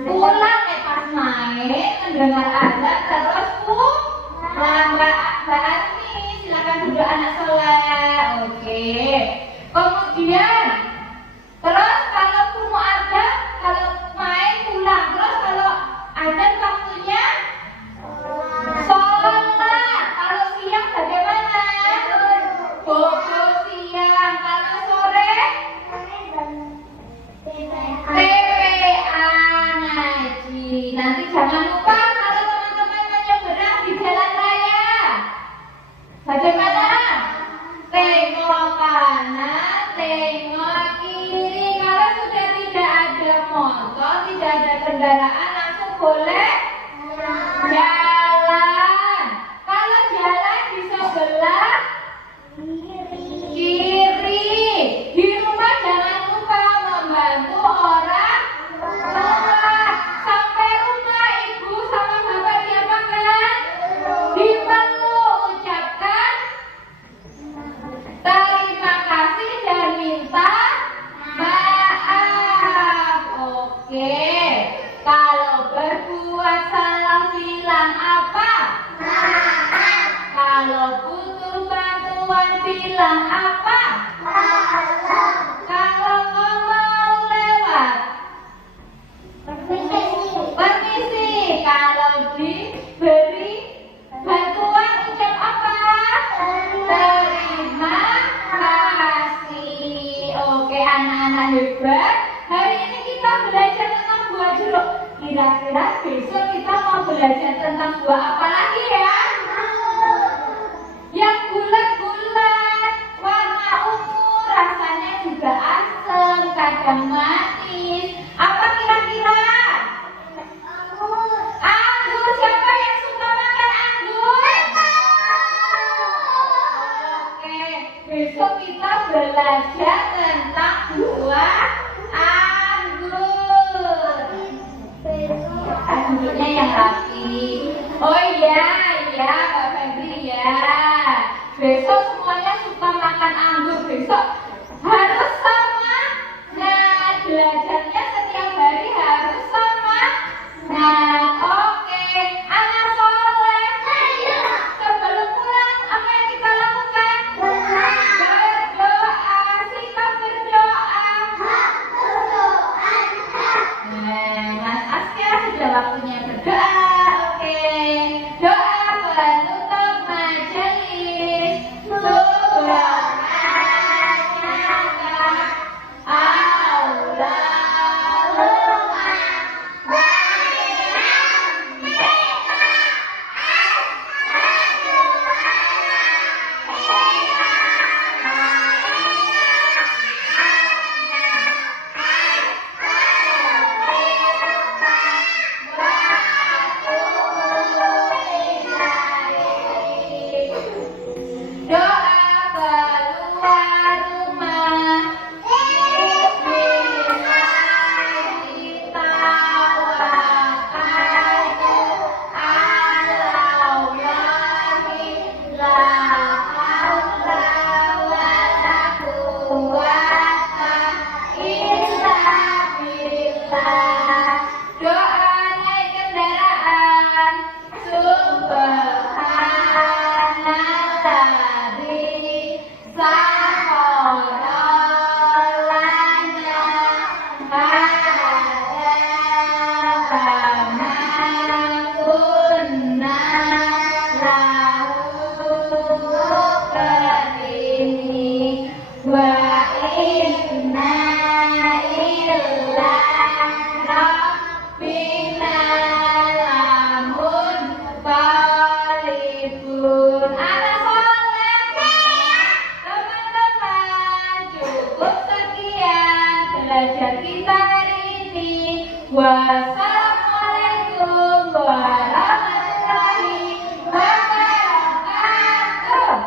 pulang pas main mendengar azan terus pulang. Mbak Armi silakan duduk anak soleh. Oke. Kemudian terus kalau mau azan, kalau main pulang, terus kalau azan waktunya sholat. Kalau siang bagaimana? Bobo siang. Kalau sore TPA ngaji. Nanti jangan lupa kalau teman-teman menyeberang di jalan raya, bagaimana? Tengok kanan, tengok kiri. Kalau sudah tidak ada motor, tidak ada kendaraan, langsung boleh jalan. Kalau jalan di sebelah kiri. Di rumah jangan lupa membantu orang tua. Sampai rumah ibu sama bapak diapakan? Dipeluk, ucapkan terima kasih dan minta maaf. Oke. Kalau berbuat salah bilang apa? Kalau butuh bantuan bilang apa? Kalau mau lewat permisi. Kalau diberi bantuan ucap apa? Terima kasih. Oke, anak-anak hebat. Hari ini kita belajar tentang buah jeruk. Kira-kira besok kita mau belajar tentang tentang buah apa lagi ya? Yang bulat-bulat, warna ungu, rasanya juga asam, kadang manis. Apa kira-kira? Anggur. Siapa yang suka makan anggur? Oke, besok kita belajar tentang buah anggur. Anggurnya yang rapi. Oh iya, Mbak Febri ya. Besok semuanya suka makan anggur. Besok harus sama. Nah, belajarnya setiap hari harus sama. Nah, oke. Anak soleh. Sebelum pulang, apa yang kita lakukan? Berdoa. Sikap berdoa. Nah, Mas Aska sudah waktunya berdoa. Oke. Doa penutup majelis. Doa keluar rumah. Doa naik kendaraan. Subhanalladzi sakhkhara lana kunna lahu qarinin wa inna illa rabbina lamun qalibun. Anak soleh, teman-teman, cukup sekian belajar kita hari ini. Wassalamualaikum warahmatullahi wabarakatuh.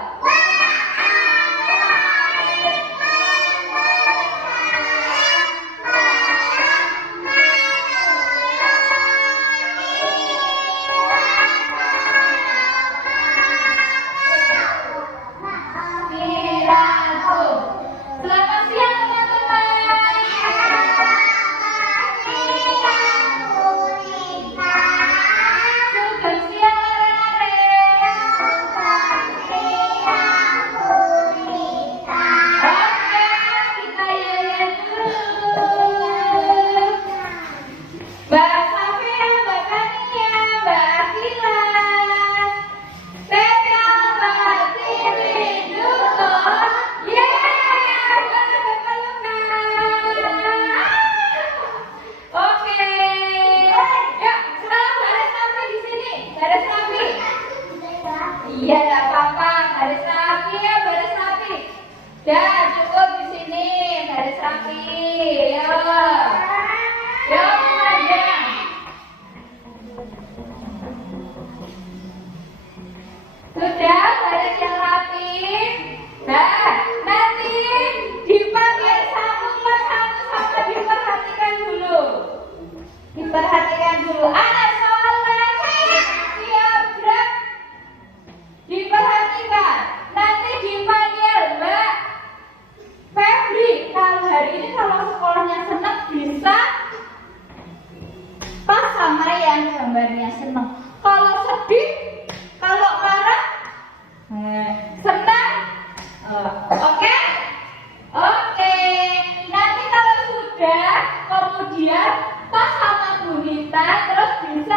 Selamat siang teman-teman. Sugeng siang Oke, kita nyanyian dulu. Mbak Safia, Mbak Tania, Mbak Akila. Teka Batiri dulu. Oke. Yuk, sekarang baris rapi di sini. Baris rapi. Iya, enggak apa-apa. Baris rapi ya, baris rapi. Ya, cukup di sini. Baris rapi. Yuk. Yuk, panjang. Sudah, baris yang rapi. Nah, nanti dipanggil satu persatu sama diperhatikan dulu. Diperhatikan dulu. Anak soleh, siap gerak. Diperhatikan. Nanti dipanggil Mbak Febri. Kalau hari ini kalau sekolahnya senang bisa pas sama yang gambarnya senang. Kalau sedih, kalau marah, senang. Oke? Oke. Nanti kalau sudah, kemudian pas sama Bu Nita, terus bisa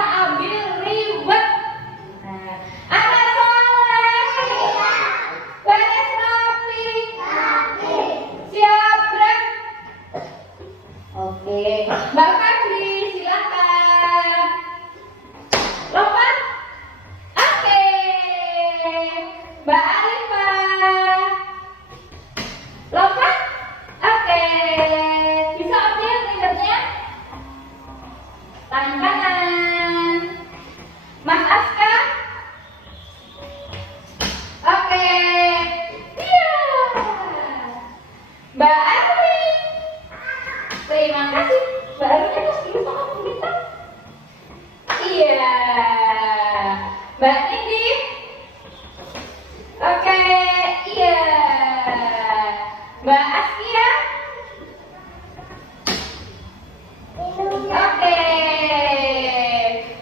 Mbak Nindi. Oke, iya. Mbak Askia. Oke.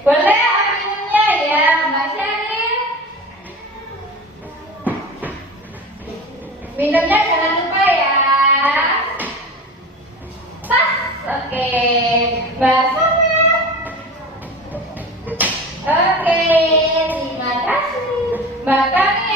Boleh aminnya ya, Mbak Sheryl. Minumnya jangan lupa ya. Pas. Oke. Mbak Sama. Oke, terima kasih. Mbak Kami.